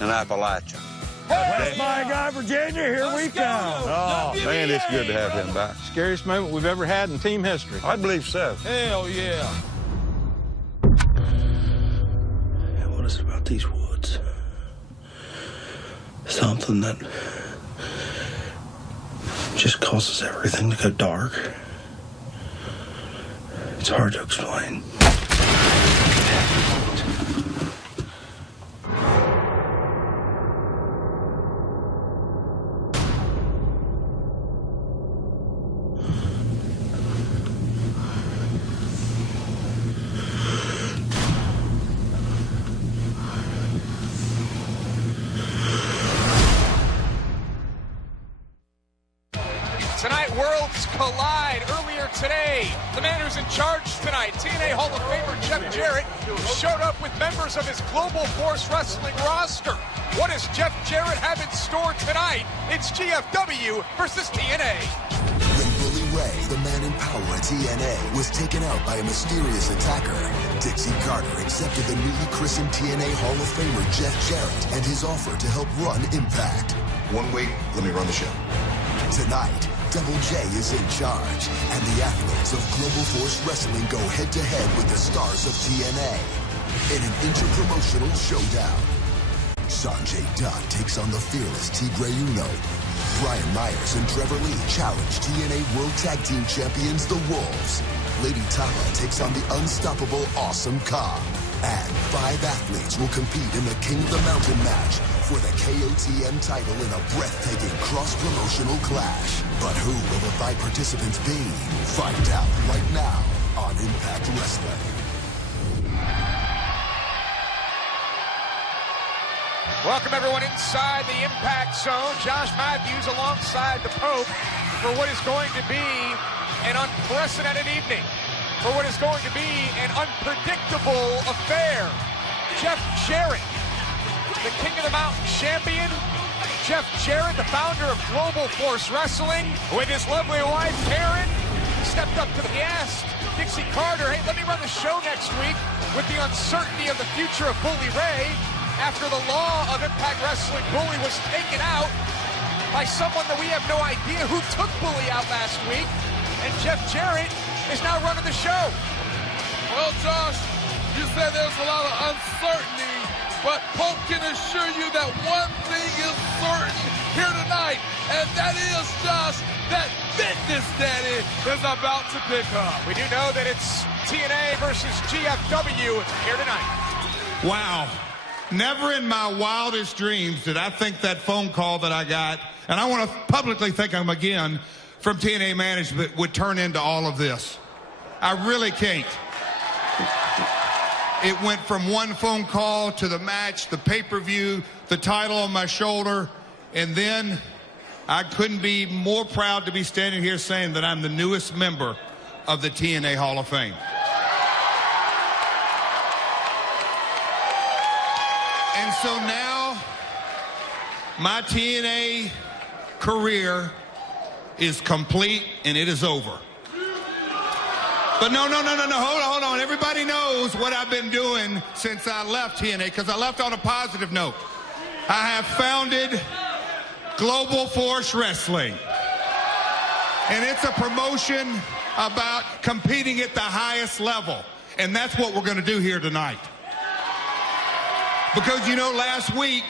in Appalachia. That's my guy, Virginia. Here we come. Oh, man, it's good to have him back. Scariest moment we've ever had in team history. I believe so. Hell yeah. What is it about these woods? Something that just causes everything to go dark. It's hard to explain. Tonight, worlds collide. Earlier today, the man who's in charge tonight, TNA Hall of Famer Jeff Jarrett, showed up with members of his Global Force Wrestling roster. What does Jeff Jarrett have in store tonight? It's GFW versus TNA. When Bully Ray, the man in power at TNA, was taken out by a mysterious attacker, Dixie Carter accepted the newly christened TNA Hall of Famer Jeff Jarrett and his offer to help run Impact. 1 week, let me run the show. Tonight, Double J is in charge, and the athletes of Global Force Wrestling go head-to-head with the stars of TNA in an interpromotional showdown. Sanjay Dutt takes on the fearless Tigre Uno. Brian Myers and Trevor Lee challenge TNA World Tag Team Champions, The Wolves. Lady Tapa takes on the unstoppable Awesome Kong. And 5 athletes will compete in the King of the Mountain match for the KOTM title in a breathtaking cross-promotional clash. But who will the 5 participants be? Find out right now on Impact Wrestling. Welcome everyone inside the Impact Zone. Josh Matthews alongside the Pope for what is going to be an unprecedented evening. For what is going to be an unpredictable affair. Jeff Jarrett, the King of the Mountain champion. Jeff Jarrett, the founder of Global Force Wrestling, with his lovely wife, Karen, stepped up to the asked Dixie Carter, hey, let me run the show next week with the uncertainty of the future of Bully Ray after the law of Impact Wrestling Bully was taken out by someone that we have no idea who took Bully out last week. And Jeff Jarrett is now running the show. Well, Josh, you said there's a lot of uncertainty, but Pope can assure you that one thing is certain here tonight, and that is, Josh, that Fitness Daddy is about to pick up. We do know that it's TNA versus GFW here tonight. Wow. Never in my wildest dreams did I think that phone call that I got, and I want to publicly thank him again, from TNA management would turn into all of this. I really can't. It went from one phone call to the match, the pay-per-view, the title on my shoulder, and then I couldn't be more proud to be standing here saying that I'm the newest member of the TNA Hall of Fame. And so now, my TNA career is complete and it is over. But no, hold on. Everybody knows what I've been doing since I left TNA, because I left on a positive note. I have founded Global Force Wrestling. And it's a promotion about competing at the highest level. And that's what we're going to do here tonight. Because, you know, last week,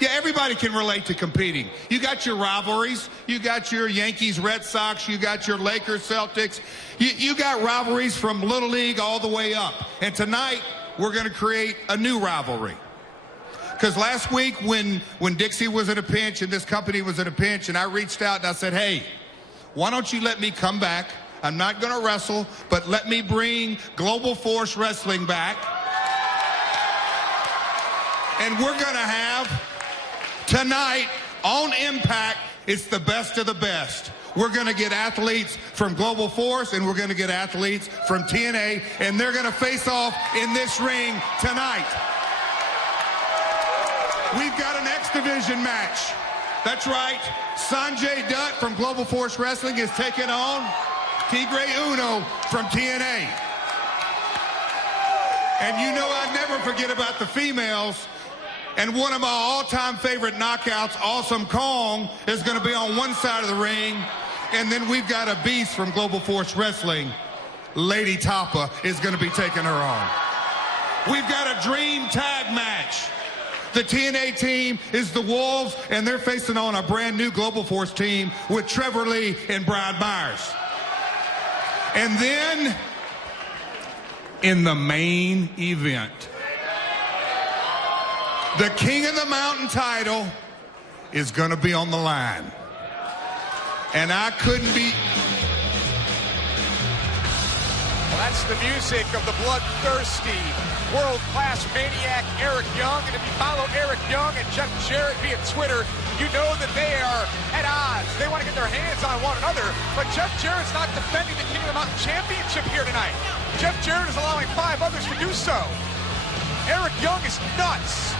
yeah, everybody can relate to competing. You got your rivalries. You got your Yankees, Red Sox. You got your Lakers, Celtics. You got rivalries from Little League all the way up. And tonight, we're going to create a new rivalry. Because last week, when Dixie was in a pinch and this company was in a pinch, and I reached out and I said, hey, why don't you let me come back? I'm not going to wrestle, but let me bring Global Force Wrestling back. And we're going to have tonight on Impact, it's the best of the best. We're going to get athletes from Global Force and we're going to get athletes from TNA, and they're going to face off in this ring tonight. We've got an X Division match. That's right. Sanjay Dutt from Global Force Wrestling is taking on Tigre Uno from TNA. And you know I never forget about the females. And one of my all-time favorite knockouts, Awesome Kong, is going to be on one side of the ring. And then we've got a beast from Global Force Wrestling. Lady Tapa is going to be taking her on. We've got a dream tag match. The TNA team is the Wolves, and they're facing on a brand new Global Force team with Trevor Lee and Brian Myers. And then, in the main event, the King of the Mountain title is going to be on the line. And I couldn't be... Well, that's the music of the bloodthirsty, world-class maniac Eric Young. And if you follow Eric Young and Jeff Jarrett via Twitter, you know that they are at odds. They want to get their hands on one another. But Jeff Jarrett's not defending the King of the Mountain Championship here tonight. Jeff Jarrett is allowing 5 others to do so. Eric Young is nuts.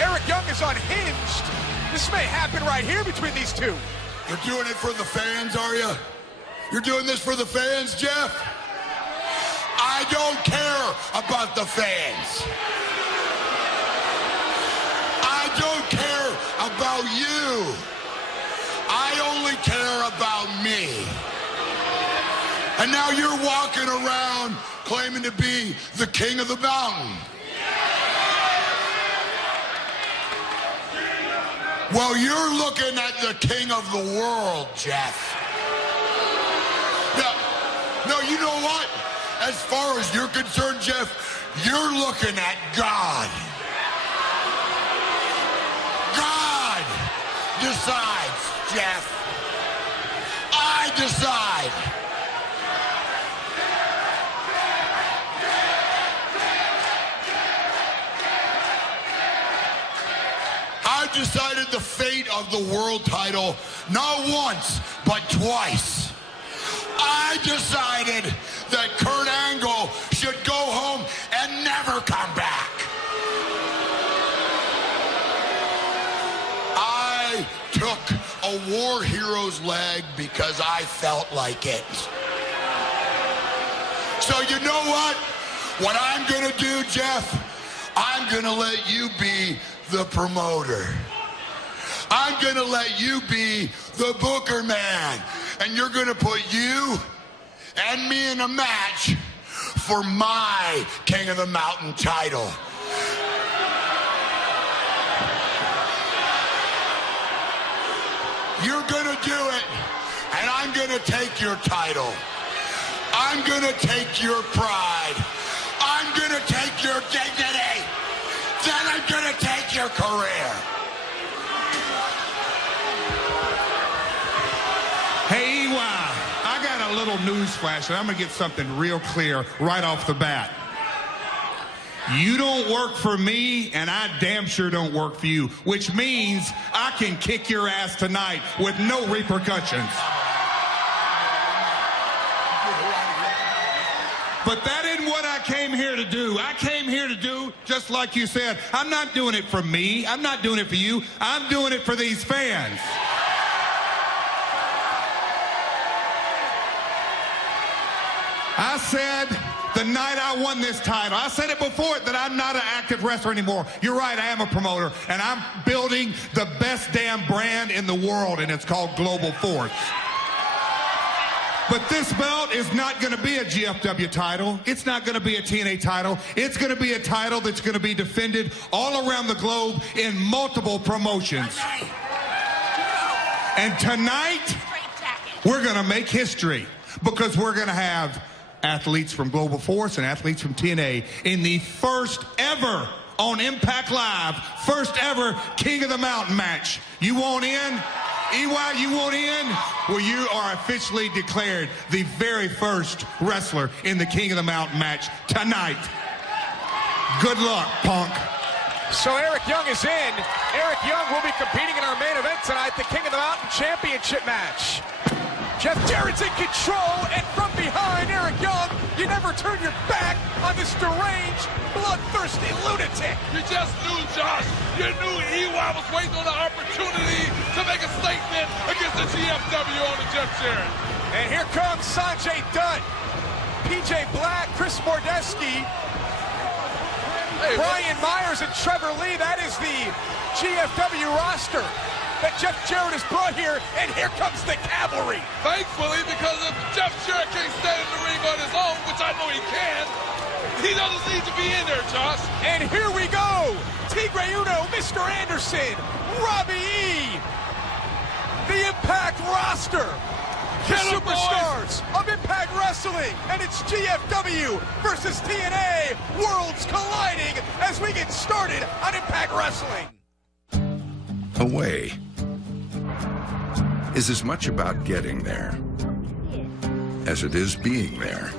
Eric Young is unhinged. This may happen right here between these two. You're doing it for the fans, are you? You're doing this for the fans, Jeff? I don't care about the fans. I don't care about you. I only care about me. And now you're walking around claiming to be the King of the Mountain. Well, you're looking at the King of the World, Jeff. No, you know what? As far as you're concerned, Jeff, you're looking at God. God decides, Jeff. I decide. I decided the fate of the world title not once, but twice. I decided that Kurt Angle should go home and never come back. I took a war hero's leg because I felt like it. So you know what? What I'm gonna do, Jeff, I'm gonna let you be the promoter. I'm gonna let you be the booker man. And you're gonna put you and me in a match for my King of the Mountain title. You're gonna do it, and I'm gonna take your title. I'm gonna take your pride. I'm gonna take your dignity. Then I'm gonna take your career. Hey, EY, I got a little news flash, and I'm going to get something real clear right off the bat. You don't work for me, and I damn sure don't work for you, which means I can kick your ass tonight with no repercussions. But that isn't what I came here to do. I came here to do, just like you said, I'm not doing it for me. I'm not doing it for you. I'm doing it for these fans. I said the night I won this title, I said it before that I'm not an active wrestler anymore. You're right, I am a promoter, and I'm building the best damn brand in the world, and it's called Global Force. But this belt is not going to be a GFW title. It's not going to be a TNA title. It's going to be a title that's going to be defended all around the globe in multiple promotions. And tonight, we're going to make history because we're going to have athletes from Global Force and athletes from TNA in the first ever on Impact Live, first ever King of the Mountain match. You want in? EY, you want in? Well, you are officially declared the very first wrestler in the King of the Mountain match tonight. Good luck, punk. So Eric Young is in. Eric Young will be competing in our main event tonight, the King of the Mountain Championship match. Jeff Jarrett's in control, and from behind, Eric Young, you never turn your back on this deranged, bloodthirsty lunatic. You just knew, Josh. You knew EY was waiting on the opportunity to make a statement against the GFW on the Jeff Jarrett. And here comes Sanjay Dutt, PJ Black, Chris Mordeski. Hey, Brian Myers and Trevor Lee. That is the GFW roster that Jeff Jarrett has brought here, and here comes the cavalry. Thankfully, because if Jeff Jarrett can't stand in the ring on his own, which I know he can, he doesn't need to be in there, Josh. And here we go. Tigre Uno, Mr. Anderson, Robbie E. The Impact roster. The superstars of Impact Wrestling. And it's GFW versus TNA. Worlds colliding as we get started on Impact Wrestling. Away is as much about getting there as it is being there.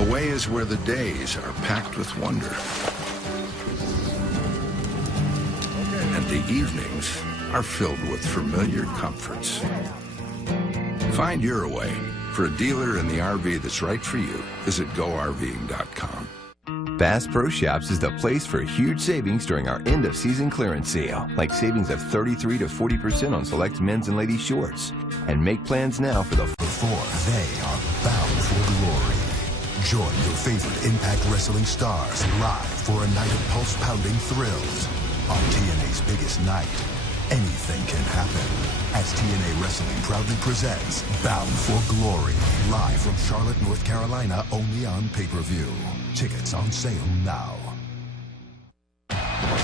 Away is where the days are packed with wonder. And the evenings are filled with familiar comforts. Find your away. For a dealer in the RV that's right for you, visit GoRVing.com. Bass Pro Shops is the place for huge savings during our end-of-season clearance sale, like savings of 33 to 40% on select men's and ladies' shorts. And make plans now for the... Before they are bound for glory. Join your favorite Impact Wrestling stars live for a night of pulse-pounding thrills. On TNA's biggest night, anything can happen. As TNA Wrestling proudly presents Bound for Glory, live from Charlotte, North Carolina, only on pay-per-view. Tickets on sale now.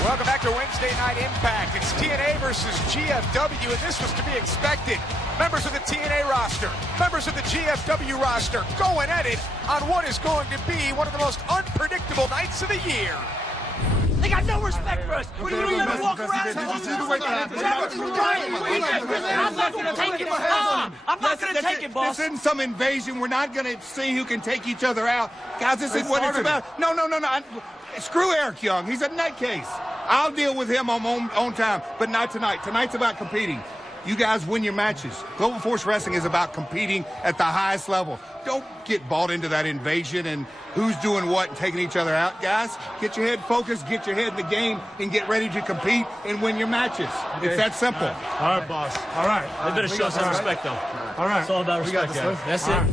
Welcome back to Wednesday Night Impact. It's TNA versus GFW, and this was to be expected. Members of the TNA roster, members of the GFW roster going at it on what is going to be one of the most unpredictable nights of the year. They got no respect for us. We're going to let them walk around. I'm not going to take it. I'm not going to take it, boss. This isn't some invasion. We're not going to see who can take each other out. Guys, this is what it's about. No. Screw Eric Young. He's a nutcase. I'll deal with him on my own time, but not tonight. Tonight's about competing. You guys win your matches. Global Force Wrestling is about competing at the highest level. Don't get bought into that invasion and who's doing what and taking each other out. Guys, get your head focused, get your head in the game, and get ready to compete and win your matches. Okay. It's that simple. All right, boss. All right. They better show some respect, though. All right. It's all about respect, guys. That's it.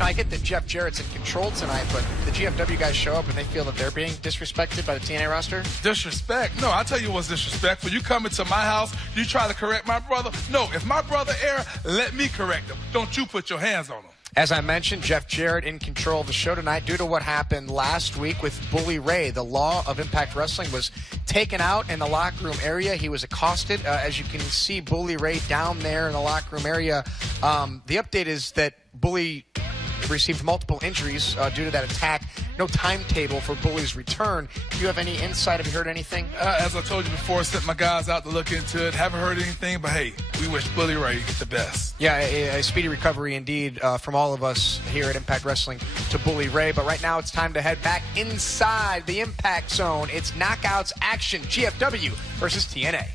I get that Jeff Jarrett's in control tonight, but the GFW guys show up and they feel that they're being disrespected by the TNA roster? Disrespect? No, I'll tell you what's disrespectful. You come into my house, you try to correct my brother. No, if my brother err, let me correct him. Don't you put your hands on him. As I mentioned, Jeff Jarrett in control of the show tonight due to what happened last week with Bully Ray. The Law of Impact Wrestling was taken out in the locker room area. He was accosted. As you can see, Bully Ray down there in the locker room area. The update is that Bully received multiple injuries due to that attack. No timetable for Bully's return. Do you have any insight? Have you heard anything? As I told you before, I sent my guys out to look into it. Haven't heard anything, but hey, we wish Bully Ray the best. Yeah, a speedy recovery indeed from all of us here at Impact Wrestling to Bully Ray. But right now it's time to head back inside the Impact Zone. It's Knockouts action. GFW versus TNA.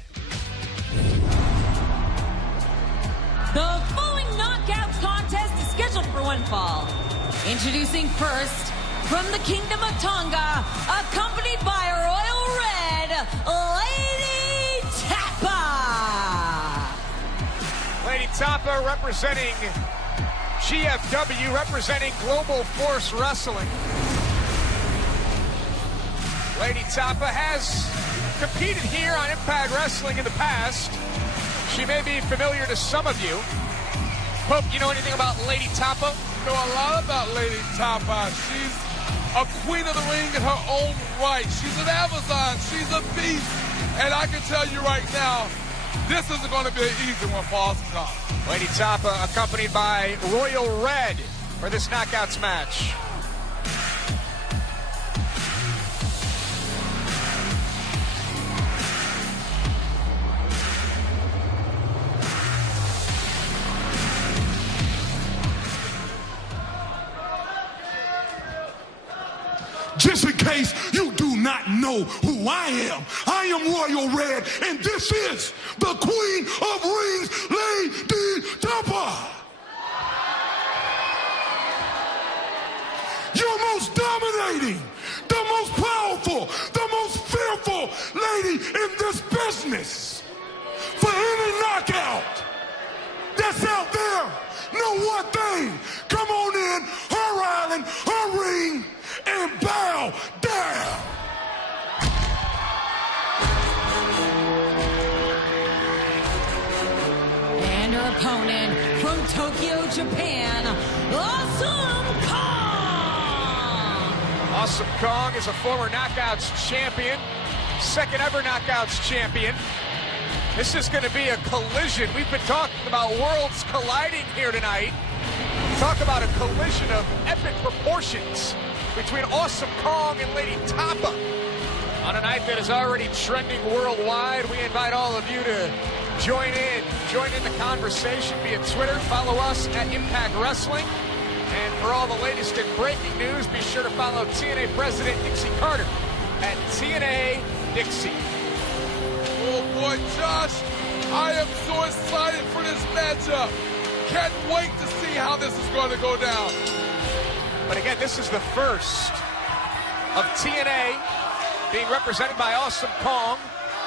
The following Knockouts contest is scheduled for one fall. Introducing first, from the Kingdom of Tonga, accompanied by Royal Red, Lady Tapa. Lady Tapa representing GFW, representing Global Force Wrestling. Lady Tapa has competed here on Impact Wrestling in the past. She may be familiar to some of you. Pope, you know anything about Lady Tapa? Know a lot about Lady Tapa. She's a queen of the ring in her own right. She's an Amazon. She's a beast. And I can tell you right now, this isn't going to be an easy one for Awesome Kong. Lady Tapa accompanied by Royal Red for this Knockouts match. Just in case you do not know who I am Royal Red, and this is the Queen of Rings, Lady Tapa. Your most dominating, the most powerful, the most fearful lady in this business. For any knockout that's out there, know one thing. Come on in, Fire Island a ring and bow down. And her opponent from Tokyo, Japan, Awesome Kong! Awesome Kong is a former Knockouts champion, second ever Knockouts champion. This is going to be a collision. We've been talking about worlds colliding here tonight. Talk about a collision of epic proportions between Awesome Kong and Lady Tapa. On a night that is already trending worldwide, we invite all of you to join in the conversation via Twitter. Follow us at Impact Wrestling. And for all the latest and breaking news, be sure to follow TNA President Dixie Carter at TNA Dixie. Oh boy, Josh, I am so excited for this matchup. Can't wait to see how this is going to go down. But again, this is the first of TNA being represented by Awesome Kong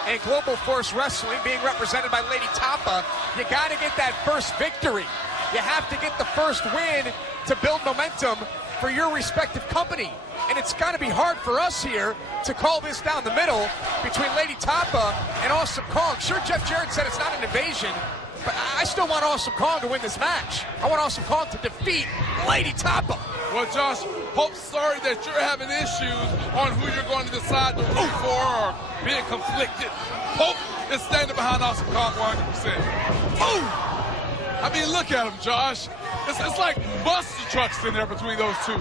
and Global Force Wrestling being represented by Lady Tapa. You got to get that first victory. You have to get the first win to build momentum for your respective company. And it's got to be hard for us here to call this down the middle between Lady Tapa and Awesome Kong. Sure, Jeff Jarrett said it's not an invasion, but I still want Awesome Kong to win this match. I want Awesome Kong to defeat Lady Tapa. Well, Josh, Hope's sorry that you're having issues on who you're going to decide to root for or being conflicted. Hope is standing behind Awesome Kong 100%. Boom! I mean, look at him, Josh. It's like monster trucks in there between those two.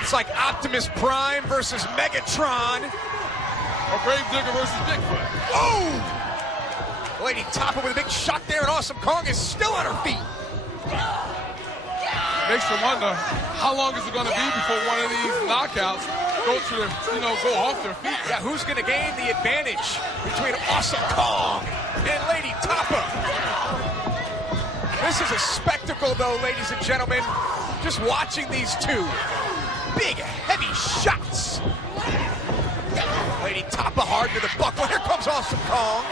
It's like Optimus Prime versus Megatron. Or Gravedigger versus Bigfoot. Oh! Lady Tapa with a big shot there, and Awesome Kong is still on her feet. Makes you wonder, how long is it going to be before one of these knockouts go off their feet? Yeah, who's going to gain the advantage between Awesome Kong and Lady Tapa? This is a spectacle, though, ladies and gentlemen. Just watching these two big, heavy shots. Lady Tapa hard to the buckle. Here comes Awesome Kong.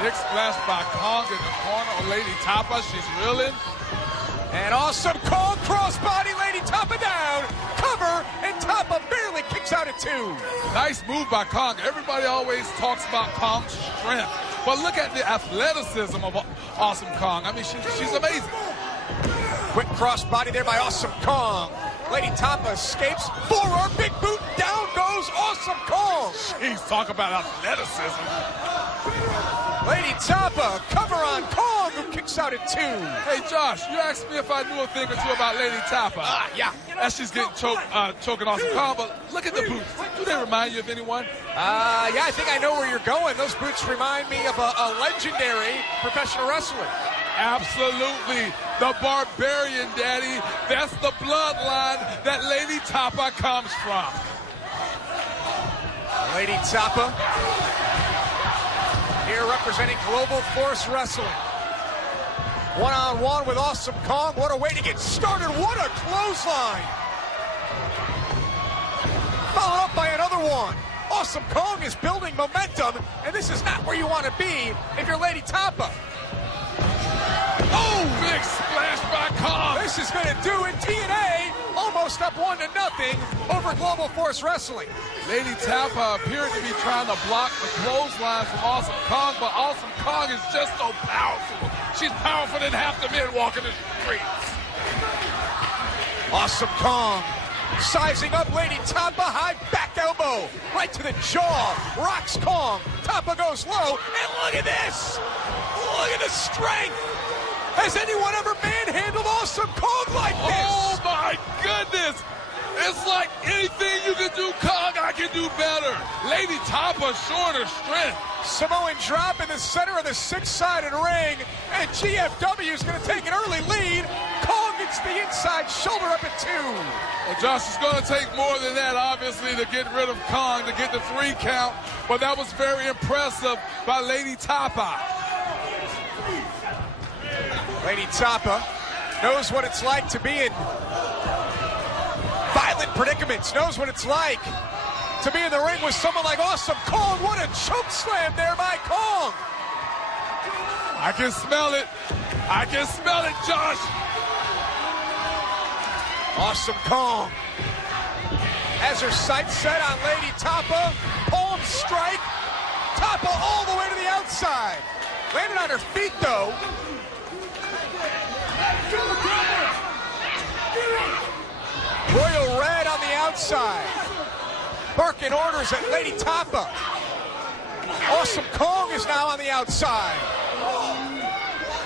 Big splash by Kong in the corner on Lady Tapa. She's reeling. And Awesome Kong crossbody Lady Tapa down. Cover, and Tapa barely kicks out at two. Nice move by Kong. Everybody always talks about Kong's strength. But look at the athleticism of Awesome Kong. I mean, she's amazing. Quick crossbody there by Awesome Kong. Lady Tapa escapes. Forearm, big boot. Down goes Awesome Kong. He's talking about athleticism. Lady Tapa, cover on Kong, who kicks out at two. Hey, Josh, you asked me if I knew a thing or two about Lady Tapa. Yeah. As she's getting choking Awesome Kong, but look at the boots. Do they remind you of anyone? Yeah, I think I know where you're going. Those boots remind me of a legendary professional wrestler. Absolutely. The Barbarian, Daddy. That's the bloodline that Lady Tapa comes from. Lady Tapa here representing Global Force Wrestling. One-on-one with Awesome Kong. What a way to get started. What a clothesline. Followed up by another one. Awesome Kong is building momentum, and this is not where you want to be if you're Lady Tapa. Oh, big splash by Kong. This is going to do it. TNA almost up 1-0 over Global Force Wrestling. Lady Tapa appeared to be trying to block the clothesline from Awesome Kong, but Awesome Kong is just so powerful. She's powerful than half the men walking the streets. Awesome Kong sizing up Lady Tapa, high back elbow, right to the jaw, rocks Kong. Tapa goes low, and look at this. Look at the strength. Has anyone ever manhandled Awesome Kong like this? Oh my goodness. It's like anything you can do, Kong, I can do better. Lady Tapa showing her strength. Samoan drop in the center of the six-sided ring, and GFW is going to take an early lead. Kong gets the inside shoulder up at two. Well, Josh, it's going to take more than that, obviously, to get rid of Kong, to get the 3 count. But that was very impressive by Lady Tapa. Lady Tapa knows what it's like to be in violent predicaments, knows what it's like to be in the ring with someone like Awesome Kong. What a choke slam there by Kong. I can smell it. I can smell it, Josh. Awesome Kong has her sights set on Lady Tapa. Palm strike. Tapa all the way to the outside. Landed on her feet, though. Royal Red on the outside. Barking orders at Lady Tapa. Awesome Kong is now on the outside.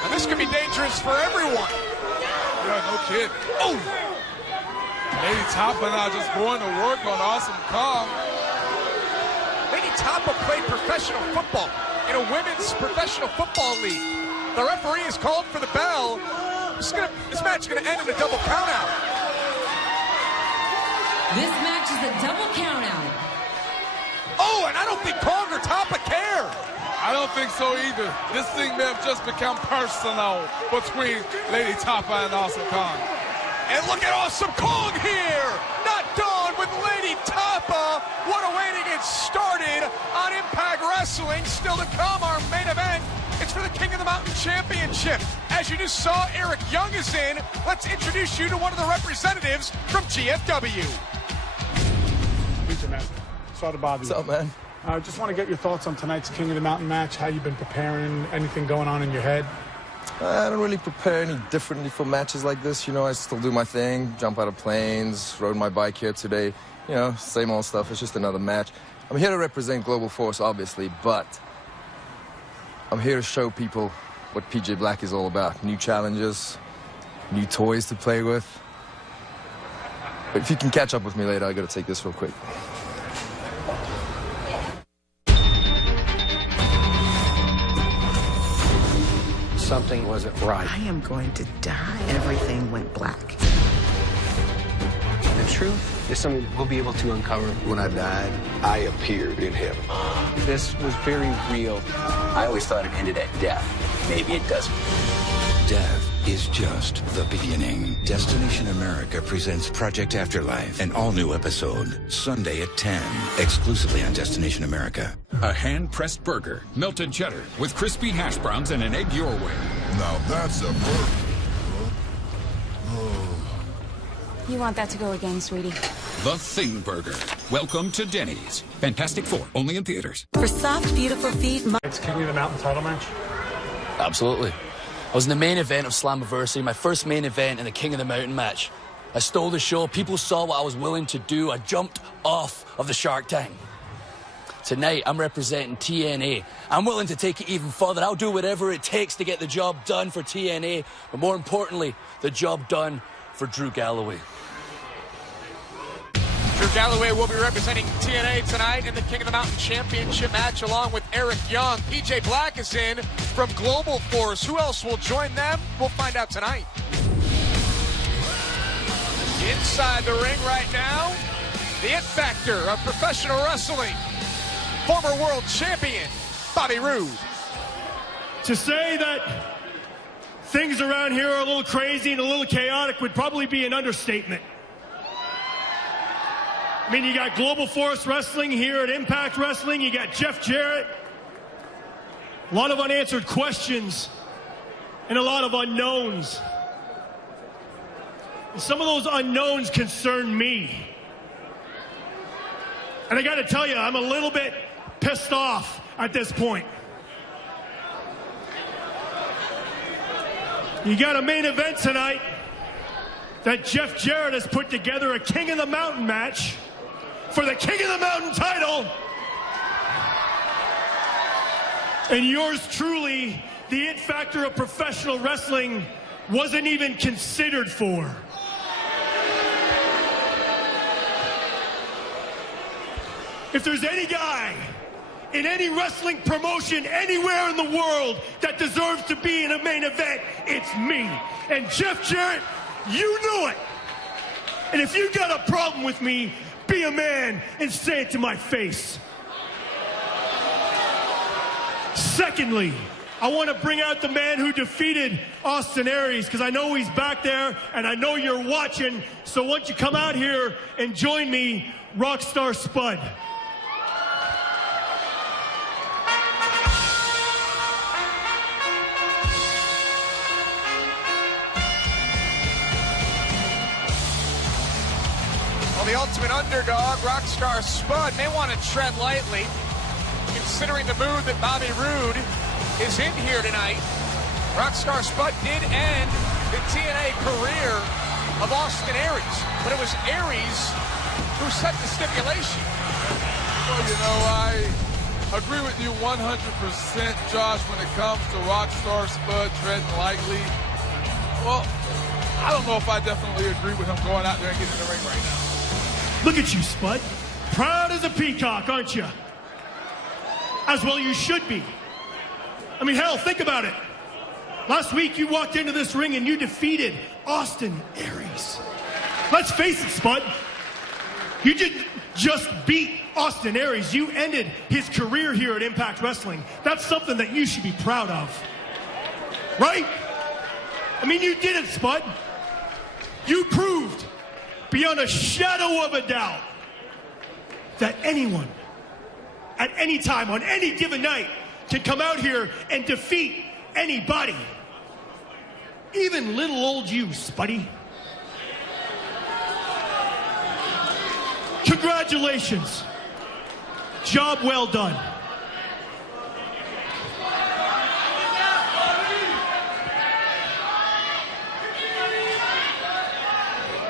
And this could be dangerous for everyone. Yeah, no kid. Oh! Lady Tapa now just going to work on Awesome Kong. Lady Tapa played professional football in a women's professional football league. The referee has called for the bell. This match is going to end in a double countout. This match is a double countout. Oh, and I don't think Kong or Tapa care. I don't think so either. This thing may have just become personal between Lady Tapa and Awesome Kong. And look at Awesome Kong here. Not done with Lady Tapa. What a way to get started on Impact Wrestling. Still to come, our main event. It's for the King of the Mountain Championship. As you just saw, Eric Young is in. Let's introduce you to one of the representatives from GFW. Peter, man. Sorry to bother you. What's up, man? I just want to get your thoughts on tonight's King of the Mountain match, how you've been preparing, anything going on in your head. I don't really prepare any differently for matches like this. You know, I still do my thing, jump out of planes, rode my bike here today. You know, same old stuff. It's just another match. I'm here to represent Global Force, obviously, but I'm here to show people what PJ Black is all about. New challenges, new toys to play with. But if you can catch up with me later, I got to take this real quick. Something wasn't right. I am going to die. Everything went black. The truth is something we'll be able to uncover. When I died, I appeared in heaven. This was very real. I always thought it ended at death. Maybe it doesn't. Death is just the beginning. Destination America presents Project Afterlife, an all-new episode, Sunday at 10, exclusively on Destination America. A hand-pressed burger, melted cheddar, with crispy hash browns and an egg your way. Now that's a burger. You want that to go again, sweetie? The Thing Burger. Welcome to Denny's. Fantastic Four, only in theaters. For soft, beautiful feet. It's King of the Mountain title match? Absolutely. I was in the main event of Slammiversary, my first main event in the King of the Mountain match. I stole the show. People saw what I was willing to do. I jumped off of the Shark Tank. Tonight, I'm representing TNA. I'm willing to take it even further. I'll do whatever it takes to get the job done for TNA, but more importantly, the job done for Drew Galloway. Drew Galloway will be representing TNA tonight in the King of the Mountain Championship match along with Eric Young. PJ Black is in from Global Force. Who else will join them? We'll find out tonight. Inside the ring right now, the it factor of professional wrestling, former world champion, Bobby Roode. To say that things around here are a little crazy and a little chaotic would probably be an understatement. I mean, you got Global Force Wrestling here at Impact Wrestling. You got Jeff Jarrett. A lot of unanswered questions and a lot of unknowns. And some of those unknowns concern me. And I got to tell you, I'm a little bit pissed off at this point. You got a main event tonight that Jeff Jarrett has put together, a King of the Mountain match for the King of the Mountain title. And yours truly, the it factor of professional wrestling, wasn't even considered for. If there's any guy in any wrestling promotion anywhere in the world that deserves to be in a main event, it's me. And Jeff Jarrett, you knew it. And if you got a problem with me, be a man and say it to my face. Secondly, I want to bring out the man who defeated Austin Aries, because I know he's back there and I know you're watching. So why don't you come out here and join me, Rockstar Spud. Well, the ultimate underdog, Rockstar Spud, may want to tread lightly, considering the mood that Bobby Roode is in here tonight. Rockstar Spud did end the TNA career of Austin Aries, but it was Aries who set the stipulation. Well, you know, I agree with you 100%, Josh, when it comes to Rockstar Spud treading lightly. Well, I don't know if I definitely agree with him going out there and getting in the ring right now. Look at you, Spud. Proud as a peacock, aren't you? As well you should be. I mean, hell, think about it. Last week you walked into this ring and you defeated Austin Aries. Let's face it, Spud. You didn't just beat Austin Aries. You ended his career here at Impact Wrestling. That's something that you should be proud of. Right? I mean, you did it, Spud. You proved beyond a shadow of a doubt that anyone, at any time, on any given night, can come out here and defeat anybody. Even little old you, Spuddy. Congratulations. Job well done.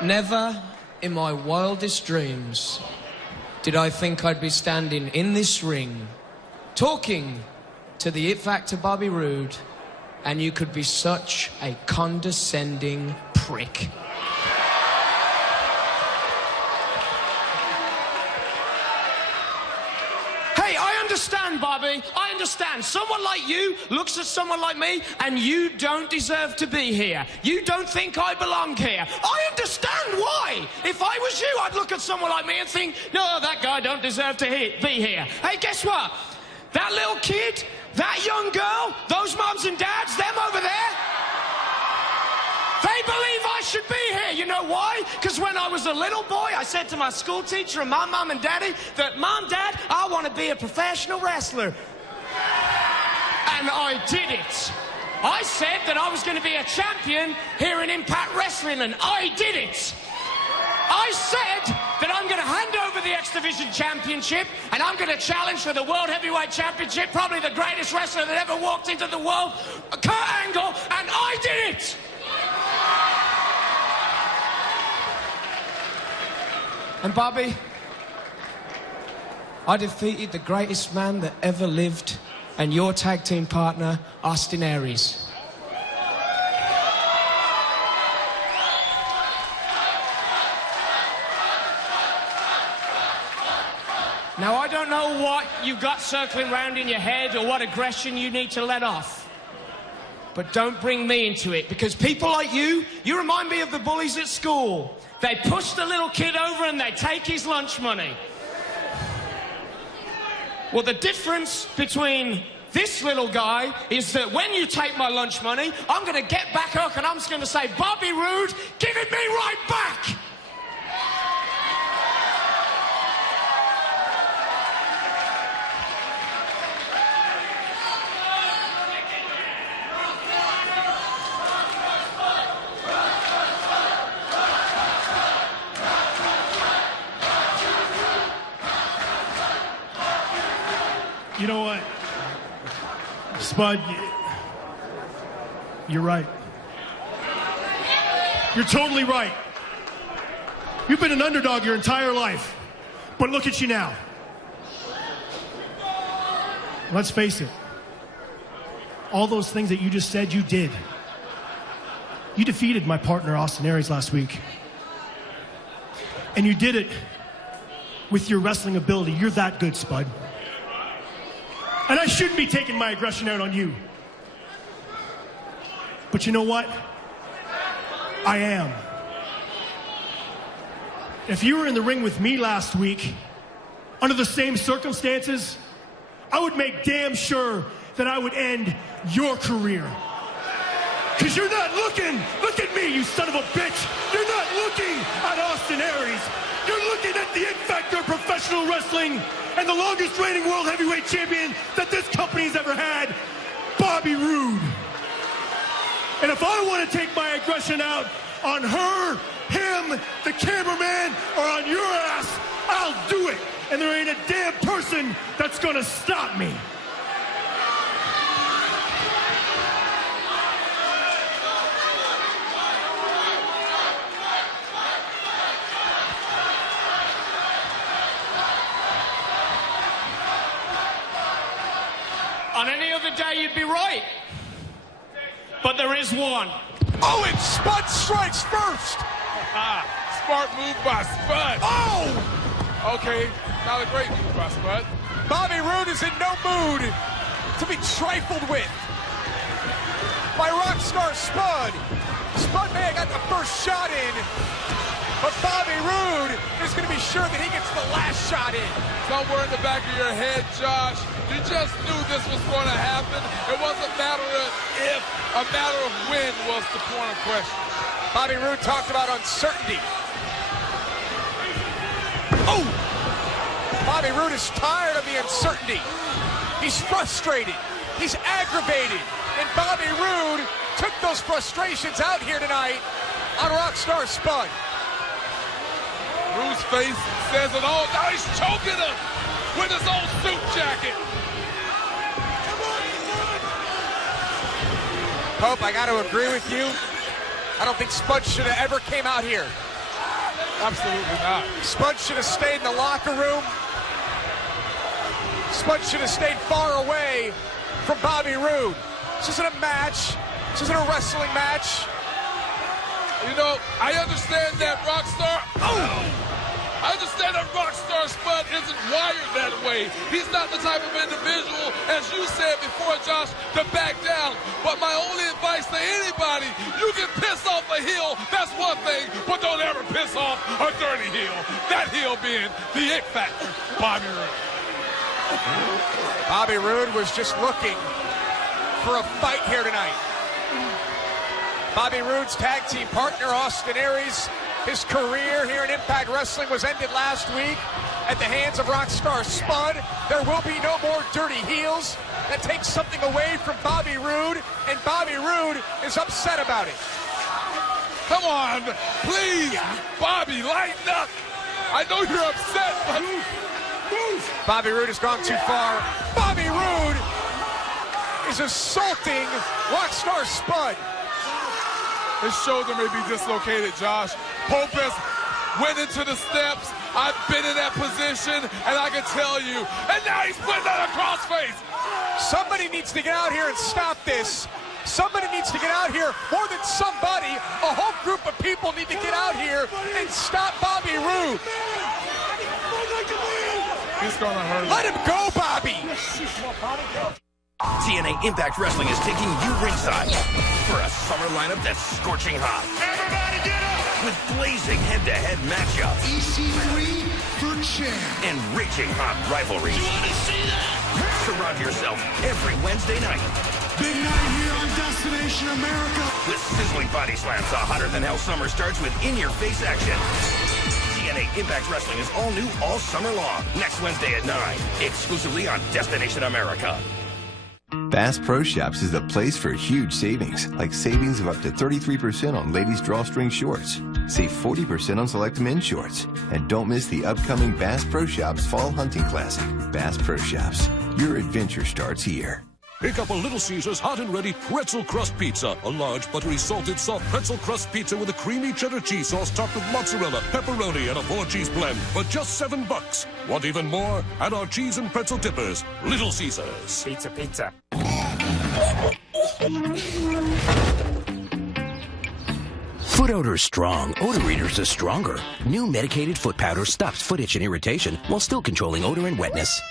Never in my wildest dreams did I think I'd be standing in this ring talking to the It Factor Bobby Roode, and you could be such a condescending prick. Hey, I understand, Bobby. I understand. Someone like you looks at someone like me, and you don't deserve to be here. You don't think I belong here. I understand why. If I was you, I'd look at someone like me and think, no, that guy don't deserve to be here. Hey, guess what? That little kid, that young girl, those moms and dads, them over there, they believe I should be here. You know why? Because when I was a little boy, I said to my school teacher and my mom and daddy that, Mom, Dad, I want to be a professional wrestler. And I did it. I said that I was going to be a champion here in Impact Wrestling, and I did it. I said that I'm going to hand over the X Division Championship and I'm going to challenge for the World Heavyweight Championship, probably the greatest wrestler that ever walked into the world, Kurt Angle, and I did it! And Bobby, I defeated the greatest man that ever lived and your tag team partner, Austin Aries. Now, I don't know what you've got circling around in your head or what aggression you need to let off. But don't bring me into it, because people like you remind me of the bullies at school. They push the little kid over and they take his lunch money. Well, the difference between this little guy is that when you take my lunch money, I'm going to get back up and I'm just going to say, Bobby Roode, give it me right back! You know what, Spud, you're right. You're totally right. You've been an underdog your entire life, but look at you now. Let's face it, all those things that you just said you did. You defeated my partner Austin Aries last week. And you did it with your wrestling ability. You're that good, Spud. And I shouldn't be taking my aggression out on you. But you know what? I am. If you were in the ring with me last week, under the same circumstances, I would make damn sure that I would end your career. Because you're not looking, look at me, you son of a bitch. You're not looking at Austin Aries. You're looking at the It Factor Professional Wrestling and the longest reigning World Heavyweight Champion that this company's ever had, Bobby Roode. And if I want to take my aggression out on her him, the cameraman, are on your ass, I'll do it. And there ain't a damn person that's gonna stop me. On any other day, you'd be right. But there is one. Oh, and Spud strikes first. Smart move by Spud. Oh! Okay, not a great move by Spud. Bobby Roode is in no mood to be trifled with by Rockstar Spud. Spud may have got the first shot in, but Bobby Roode is going to be sure that he gets the last shot in. Somewhere in the back of your head, Josh, you just knew this was going to happen. It wasn't a matter of if, a matter of when was the point of question. Bobby Roode talked about uncertainty. Oh! Bobby Roode is tired of the uncertainty. He's frustrated. He's aggravated. And Bobby Roode took those frustrations out here tonight on Rockstar Spud. Roode's face says it all. Now he's choking him with his own suit jacket. Pope, I got to agree with you. I don't think Spud should have ever came out here. Absolutely not. Spud should have stayed in the locker room. Spud should have stayed far away from Bobby Roode. This isn't a match. This isn't a wrestling match. You know, I understand that Rockstar... Oh! I understand that Rockstar Spud isn't wired that way. He's not the type of individual, as you said before, Josh, to back down. But my only advice to anybody, you can piss off a heel, that's one thing, but don't ever piss off a dirty heel. That heel being the X Factor, Bobby Roode. Bobby Roode was just looking for a fight here tonight. Bobby Roode's tag team partner, Austin Aries, his career here in Impact Wrestling was ended last week at the hands of Rockstar Spud. There will be no more dirty heels. That takes something away from Bobby Roode, and Bobby Roode is upset about it. Come on, please, Bobby, lighten up. I know you're upset, but... Bobby Roode has gone too far. Bobby Roode is assaulting Rockstar Spud. His shoulder may be dislocated, Josh. Pope has went into the steps. I've been in that position, and I can tell you. And now he's putting on a crossface. Somebody needs to get out here and stop this. Somebody needs to get out here. More than somebody, a whole group of people need to get out here and stop Bobby Roode. He's gonna hurt him. Let him go, Bobby. TNA Impact Wrestling is taking you ringside for a summer lineup that's scorching hot. Everybody get up! With blazing head-to-head matchups. EC3 for champ. And raging hot rivalries. You want to see that? Surround yourself every Wednesday night. Big night here on Destination America. With sizzling body slams, a hotter-than-hell summer starts with in-your-face action. TNA Impact Wrestling is all new all summer long. Next Wednesday at 9. Exclusively on Destination America. Bass Pro Shops is the place for huge savings, like savings of up to 33% on ladies' drawstring shorts. Save 40% on select men's shorts. And don't miss the upcoming Bass Pro Shops Fall Hunting Classic. Bass Pro Shops. Your adventure starts here. Pick up a Little Caesars hot and ready pretzel crust pizza. A large, buttery, salted, soft pretzel crust pizza with a creamy cheddar cheese sauce topped with mozzarella, pepperoni, and a 4-cheese blend for just $7. Want even more? Add our cheese and pretzel dippers. Little Caesars. Pizza, pizza. Foot odor is strong. Odor Eaters is stronger. New medicated foot powder stops foot itch and irritation while still controlling odor and wetness.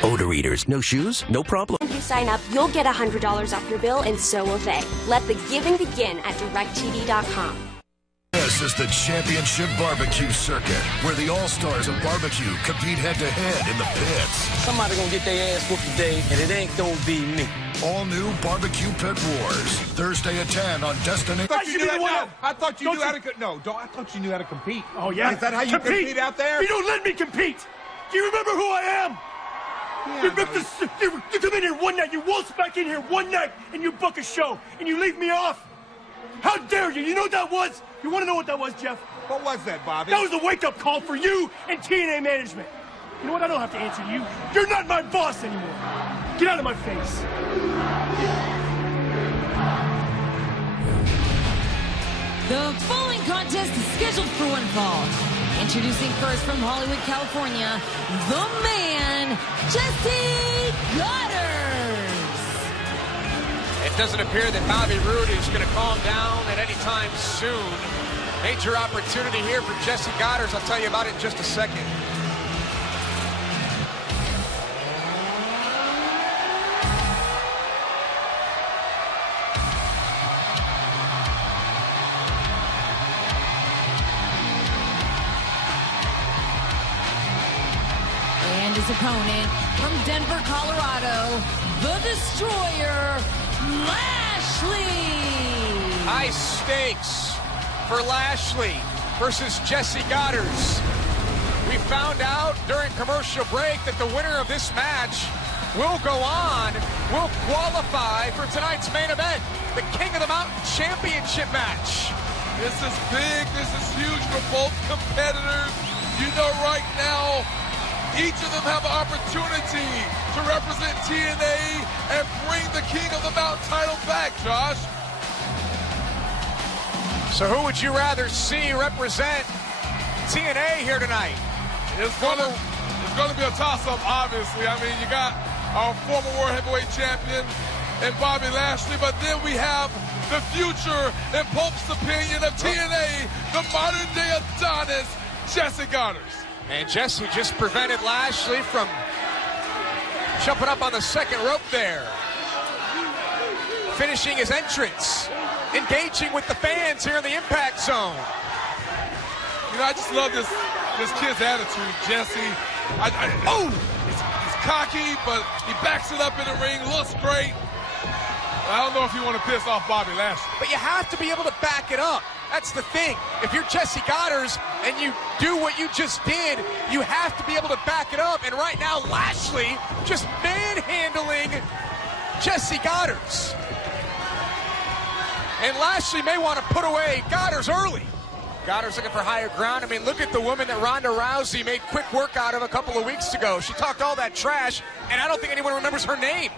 Odor Eaters. No shoes? No problem. If you sign up, you'll get $100 off your bill, and so will they. Let the giving begin at DirecTV.com. This is the Championship Barbecue Circuit, where the all-stars of barbecue compete head-to-head in the pits. Somebody gonna get their ass whooped today, and it ain't gonna be me. All new Barbecue Pit Wars, Thursday at 10 on Destiny. I thought you knew how to I thought you knew how to compete. Oh, yeah? Is that how you compete out there? You don't let me compete! Do you remember who I am? Yeah, you come in here one night, you waltz back in here one night, and you book a show, and you leave me off. How dare you? You know what that was? You want to know what that was, Jeff? What was that, Bobby? That was a wake-up call for you and TNA management. You know what? I don't have to answer to you. You're not my boss anymore. Get out of my face. The following contest is scheduled for one fall. Introducing first from Hollywood, California, the man, Jesse Goddard. It doesn't appear that Bobby Roode is going to calm down at any time soon. Major opportunity here for Jesse Goddard. I'll tell you about it in just a second. And his opponent from Denver, Colorado, the Destroyer, Lashley. High stakes for Lashley versus Jesse Goddard. We found out during commercial break that the winner of this match will go on, will qualify for tonight's main event, the King of the Mountain Championship match. This is big, this is huge for both competitors. You know right now, each of them have an opportunity to represent TNA and bring the King of the Mountain title back, Josh. So who would you rather see represent TNA here tonight? It's gonna be a toss-up, obviously. I mean, you got our former World Heavyweight Champion and Bobby Lashley, but then we have the future, in Pope's opinion, of TNA, the modern-day Adonis, Jesse Goddard. And Jesse just prevented Lashley from jumping up on the second rope there. Finishing his entrance. Engaging with the fans here in the Impact Zone. You know, I just love this kid's attitude, Jesse. He's cocky, but he backs it up in the ring, looks great. I don't know if you want to piss off Bobby Lashley. But you have to be able to back it up. That's the thing. If you're Jesse Goddard and you do what you just did, you have to be able to back it up. And right now, Lashley just manhandling Jesse Goddard. And Lashley may want to put away Goddard early. Goddard's looking for higher ground. I mean, look at the woman that Ronda Rousey made quick work out of a couple of weeks ago. She talked all that trash, and I don't think anyone remembers her name.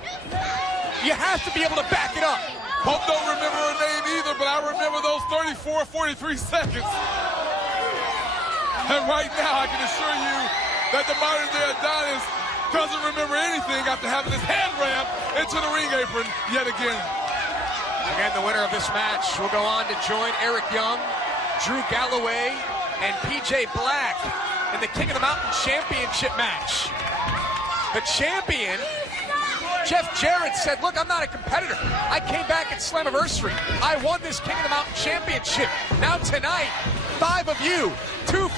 You have to be able to back it up. Hope don't remember her name either, but I remember those 34, 43 seconds. And right now, I can assure you that the modern-day Adonis doesn't remember anything after having his hand ramp into the ring apron yet again. Again, the winner of this match will go on to join Eric Young, Drew Galloway, and PJ Black in the King of the Mountain Championship match. The champion, Jeff Jarrett, said, look, I'm not a competitor. I came back at Slammiversary. I won this King of the Mountain Championship. Now tonight, 5 of you, 3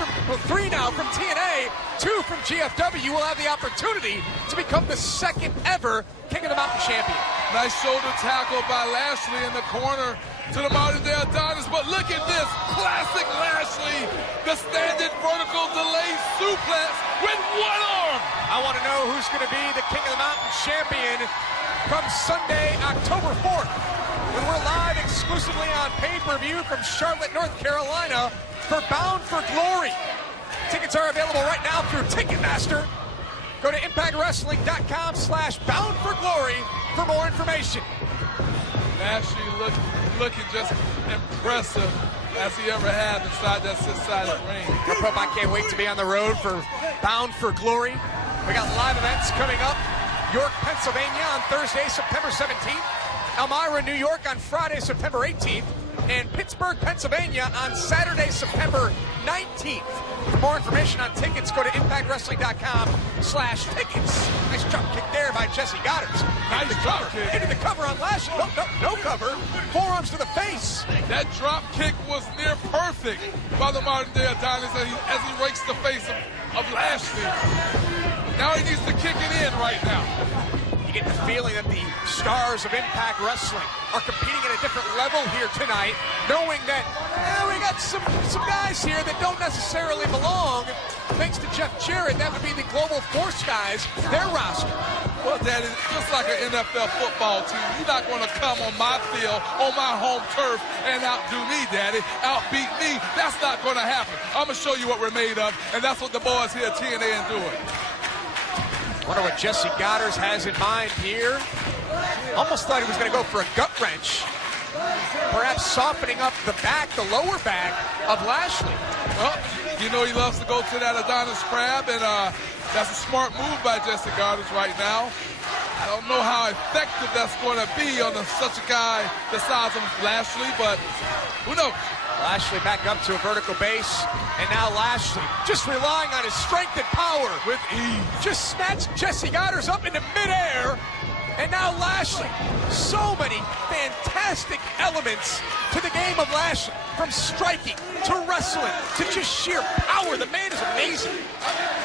now from TNA, 2 from GFW will have the opportunity to become the second ever King of the Mountain Champion. Nice shoulder tackle by Lashley in the corner to the modern-day Adonis, but look at this, classic Lashley, the standing vertical delay suplex with one arm. I want to know who's going to be the King of the Mountain Champion come Sunday, October 4th, when we're live exclusively on pay-per-view from Charlotte, North Carolina for Bound for Glory. Tickets are available right now through Ticketmaster. Go to ImpactWrestling.com/boundforglory for more information. Lashley looking just impressive as he ever had inside that six-sided ring. I can't wait to be on the road for Bound for Glory. We got live events coming up. York, Pennsylvania on Thursday, September 17th. Elmira, New York on Friday, September 18th. And Pittsburgh, Pennsylvania on Saturday, September 19th. For more information on tickets, go to ImpactWrestling.com/tickets. Nice drop kick there by Jesse Goddard. Nice drop kick. Into the cover on Lashley. No cover. Forearms to the face. That drop kick was near perfect by the modern-day Adonis as he rakes the face of Lashley. Now he needs to kick it in right now. You get the feeling that the stars of Impact Wrestling are competing at a different level here tonight, knowing that we got some guys here that don't necessarily belong thanks to Jeff Jarrett, that would be the Global Force guys, their roster. Well, Daddy, just like an NFL football team, you're not going to come on my field, on my home turf, and outdo me, Daddy, outbeat me. That's not going to happen. I'm going to show you what we're made of, and that's what the boys here at TNA are doing. Wonder what Jesse Goddard has in mind here. Almost thought he was going to go for a gut wrench. Perhaps softening up the back, the lower back of Lashley. Well, you know he loves to go to that Adonis Crab, and that's a smart move by Jesse Goddard right now. I don't know how effective that's going to be on such a guy the size of Lashley, but who knows? Lashley back up to a vertical base, and now Lashley just relying on his strength and power. With ease. Just snatched Jesse Goddard up into midair, and now Lashley. So many fantastic elements to the game of Lashley, from striking to wrestling to just sheer power. The man is amazing.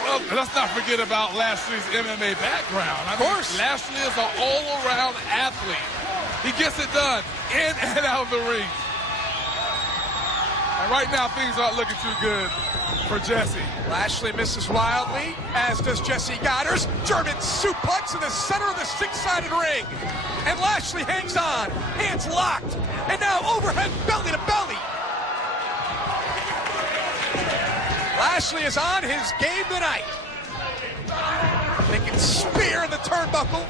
Well, let's not forget about Lashley's MMA background. Of course. Lashley is an all-around athlete. He gets it done in and out of the ring. And right now, things aren't looking too good for Jesse. Lashley misses wildly, as does Jesse Goddard. German suplex in the center of the six-sided ring. And Lashley hangs on, hands locked. And now overhead belly to belly. Lashley is on his game tonight. Making spear in the turnbuckle.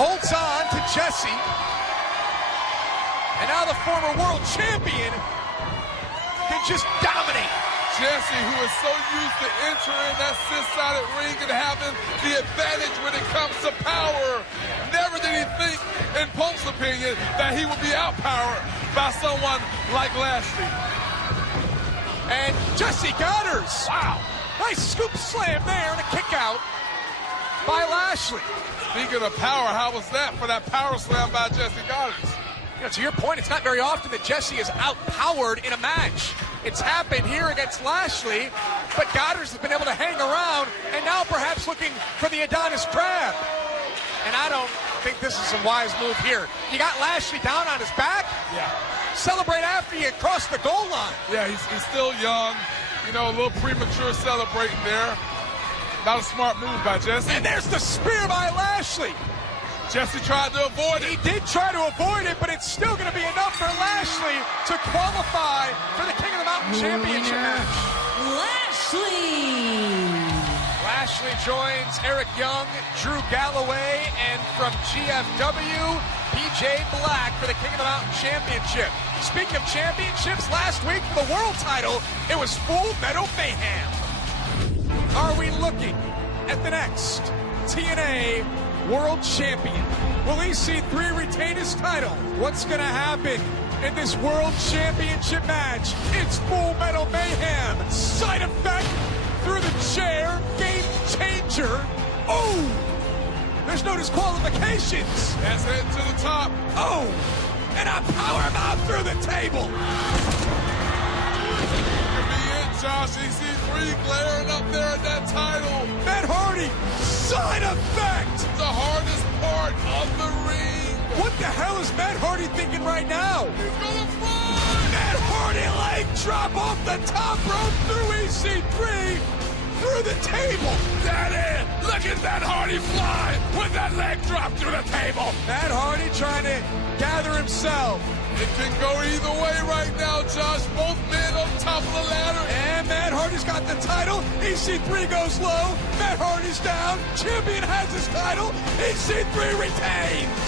Holds on to Jesse. And now the former world champion can just dominate. Jesse, who is so used to entering that six-sided ring and having the advantage when it comes to power, never did he think, in Pope's opinion, that he would be outpowered by someone like Lashley. And Jesse Goddard. Wow. Nice scoop slam there and a kick out by Lashley. Speaking of power, how was that for that power slam by Jesse Goddard? You know, to your point, it's not very often that Jesse is outpowered in a match. It's happened here against Lashley, but Goddard has been able to hang around, and now perhaps looking for the Adonis Crab. And I don't think this is a wise move here. You got Lashley down on his back? Yeah. Celebrate after you cross the goal line. Yeah, he's still young. You know, a little premature celebrating there. Not a smart move by Jesse. And there's the spear by Lashley. Jesse tried to avoid it. He did try to avoid it, but it's still going to be enough for Lashley to qualify for the King of the Mountain Championship match. Lashley. Lashley joins Eric Young, Drew Galloway, and from GFW, PJ Black for the King of the Mountain Championship. Speaking of championships, last week for the world title, it was Full Metal Mayhem. Are we looking at the next TNA World Champion? Will EC3 retain his title? What's going to happen in this World Championship match? It's Full Metal Mayhem. Side effect through the chair. Game changer. Oh! There's no disqualifications. That's it to the top. Oh! And I power him out through the table. Could be it, Josh. EC3 glaring up there at that title. Matt Hardy. Side effect. The hardest part of the ring. What the hell is Matt Hardy thinking right now? He's gonna fall. Matt Hardy leg drop off the top rope through EC3, through the table. Daddy, look at Matt Hardy fly with that leg drop through the table. Matt Hardy trying to gather himself. It can go either way right now, Josh. Both men on top of the ladder. And Matt Hardy's got the title. EC3 goes low. Matt Hardy's down. Champion has his title. EC3 retains.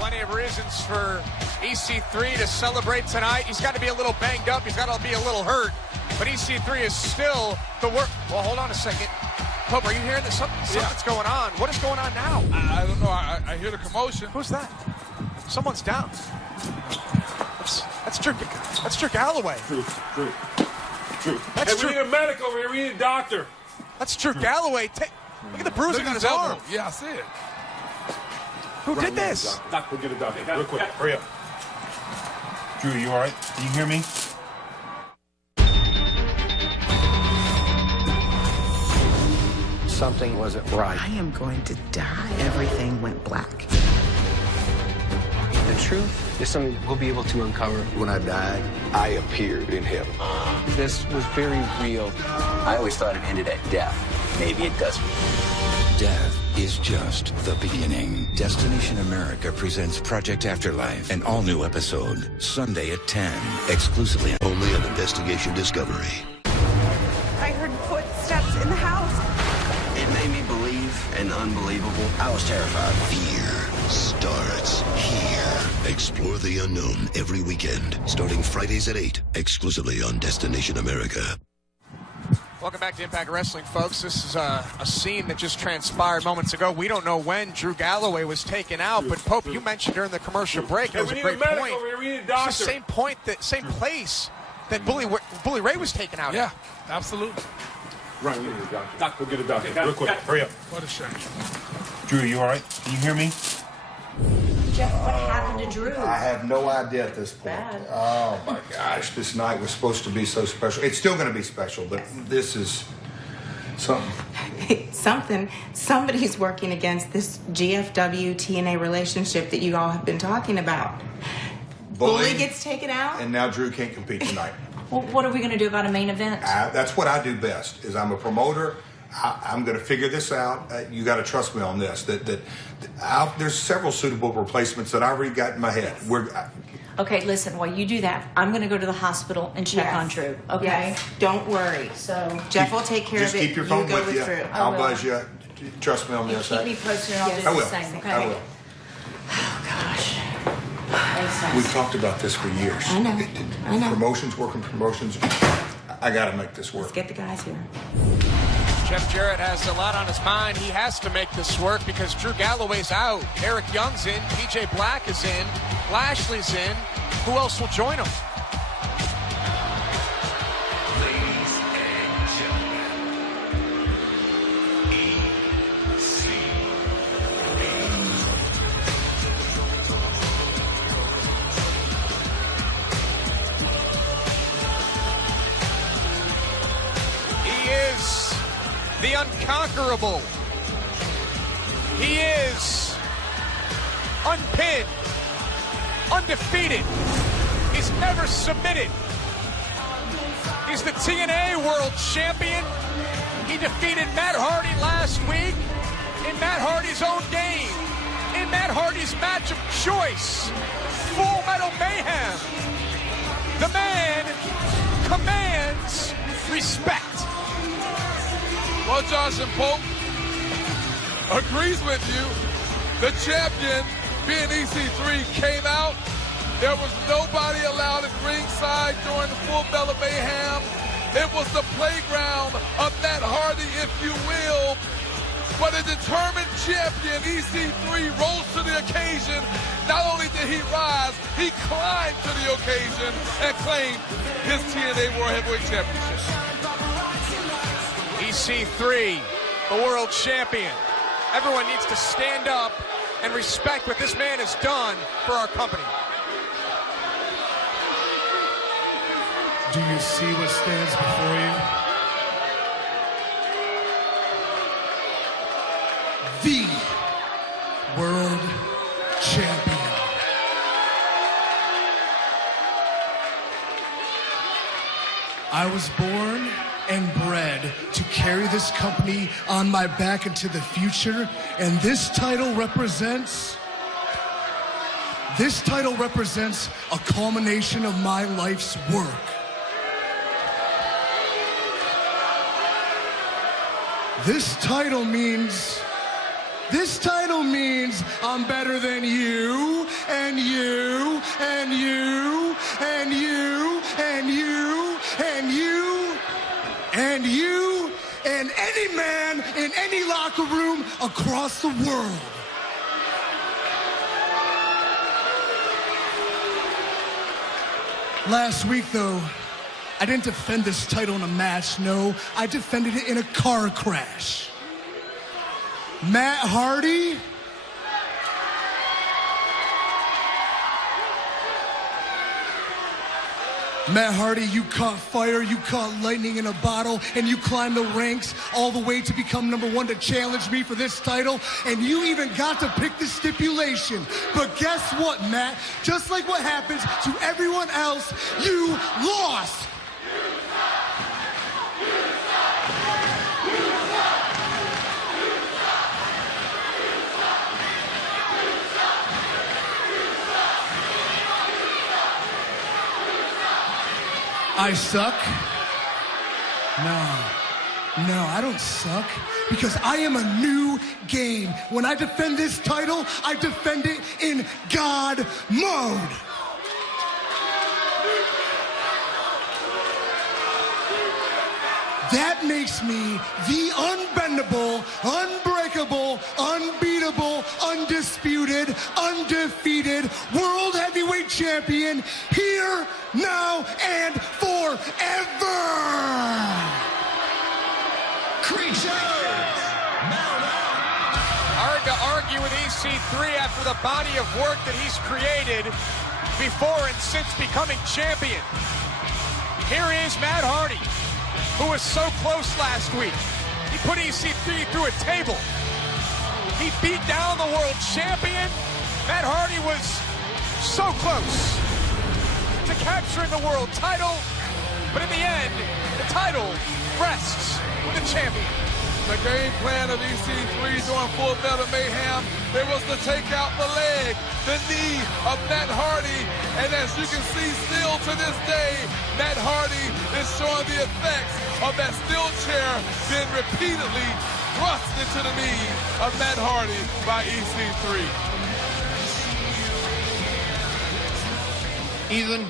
Plenty of reasons for EC3 to celebrate tonight. He's got to be a little banged up. He's got to be a little hurt. But EC3 is still the work. Well, hold on a second. Pope, are you hearing that something's going on? What is going on now? I don't know. I hear the commotion. Who's that? Someone's down. That's Drew Galloway. Drew. That's Drew. We need a medic over here. We need a doctor. That's Drew Galloway. Look at the bruising on his arm. Yeah, I see it. Who did this? Doc, we'll get a doctor. Real quick. Hurry up. Drew, you all right? Can you hear me? Something wasn't right. I am going to die. Everything went black. The truth is something we'll be able to uncover. When I died, I appeared in heaven. This was very real. I always thought it ended at death. Maybe it doesn't. Death is just the beginning. Destination America presents Project Afterlife, an all-new episode, Sunday at 10, exclusively only on Investigation Discovery. I heard footsteps in the house. It made me believe in the unbelievable. I was terrified. Fear starts here. Explore the unknown every weekend, starting Fridays at 8, exclusively on Destination America. Welcome back to Impact Wrestling, folks. This is a scene that just transpired moments ago. We don't know when Drew Galloway was taken out, but Pope, you mentioned during the commercial break, it was a great point. It's the same point, same place that Bully Ray was taken out. Yeah, absolutely. Ryan, we need a doctor. Doc, go get a doctor. Real quick, hurry up. What a shame. Drew, you all right? Can you hear me? Jeff, what happened to Drew? I have no idea at this point. Bad. Oh my gosh, this night was supposed to be so special. It's still going to be special, but this is something. Somebody's working against this GFW TNA relationship that you all have been talking about. Bully gets taken out, and now Drew can't compete tonight. Well, what are we going to do about a main event? That's what I do best. Is I'm a promoter. I'm going to figure this out. You got to trust me on this. There's several suitable replacements that I already got in my head. Okay, listen. While you do that, I'm going to go to the hospital and check on Drew. Okay, yes. Don't worry. So Jeff will take care of it. Just keep your phone with you. Drew. I'll buzz you. Trust me on this. Keep me posted. And I'll do I will. the same. Okay. I will. Oh gosh. We've talked about this for years. I know. I know. Promotions, working promotions. I got to make this work. Let's get the guys here. Jeff Jarrett has a lot on his mind. He has to make this work because Drew Galloway's out. Eric Young's in. PJ Black is in. Lashley's in. Who else will join him? Ladies and gentlemen, He is the unconquerable. He is unpinned, undefeated. He's never submitted. He's the TNA World Champion. He defeated Matt Hardy last week in Matt Hardy's own game, in Matt Hardy's match of choice, Full Metal Mayhem. The man commands respect. Well, Josh and Pope agrees with you. The champion, being EC3, came out. There was nobody allowed at ringside during the Full Metal Mayhem. It was the playground of Matt Hardy, if you will. But a determined champion, EC3, rose to the occasion. Not only did he rise, he climbed to the occasion and claimed his TNA World Heavyweight Championship. EC3, the world champion. Everyone needs to stand up and respect what this man has done for our company. Do you see what stands before you? The world champion. I was born and bred to carry this company on my back into the future, and this title represents a culmination of my life's work. This title means I'm better than you, and you, and you, and you, and you, and you, and you, and any man in any locker room across the world. Last week, though, I didn't defend this title in a match, no. I defended it in a car crash. Matt Hardy Matt Hardy, you caught fire, you caught lightning in a bottle, and you climbed the ranks all the way to become #1 to challenge me for this title, and you even got to pick the stipulation. But guess what, Matt? Just like what happens to everyone else, you lost. I suck? No, I don't suck, because I am a new game. When I defend this title, I defend it in God mode. That makes me the unbendable, unbreakable, unbeatable, undisputed, undefeated World Heavyweight Champion here, now, and forever. Creatures! Hard to argue with EC3 after the body of work that he's created before and since becoming champion. Here is Matt Hardy, who was so close last week. He put EC3 through a table. He beat down the world champion. Matt Hardy was so close to capturing the world title, but in the end, the title rests with the champion. The game plan of EC3 during Full Metal Mayhem, it was to take out the leg, the knee of Matt Hardy, and as you can see still to this day, Matt Hardy is showing the effects of that steel chair being repeatedly thrust into the knee of Matt Hardy by EC3. Ethan,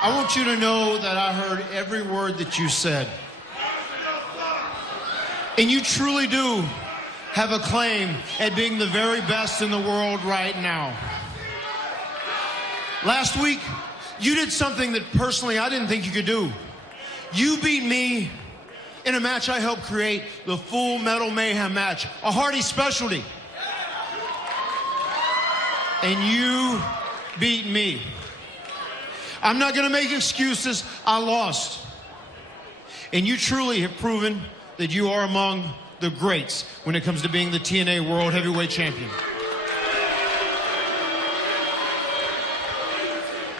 I want you to know that I heard every word that you said. And you truly do have a claim at being the very best in the world right now. Last week, you did something that personally I didn't think you could do. You beat me in a match I helped create, the Full Metal Mayhem match, a Hardy specialty. And you beat me. I'm not going to make excuses. I lost. And you truly have proven that you are among the greats when it comes to being the TNA World Heavyweight Champion.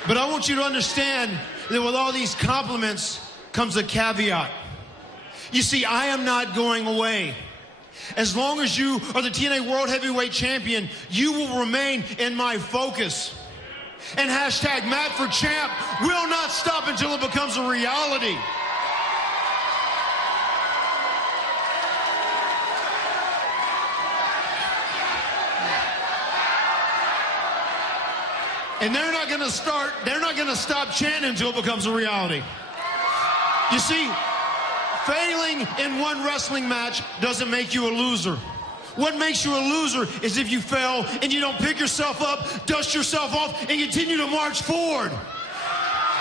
But I want you to understand that with all these compliments comes a caveat. You see, I am not going away. As long as you are the TNA World Heavyweight Champion, you will remain in my focus. And hashtag Matt for Champ will not stop until it becomes a reality. And they're not going to stop chanting until it becomes a reality. You see, failing in one wrestling match doesn't make you a loser. What makes you a loser is if you fail and you don't pick yourself up, dust yourself off, and continue to march forward.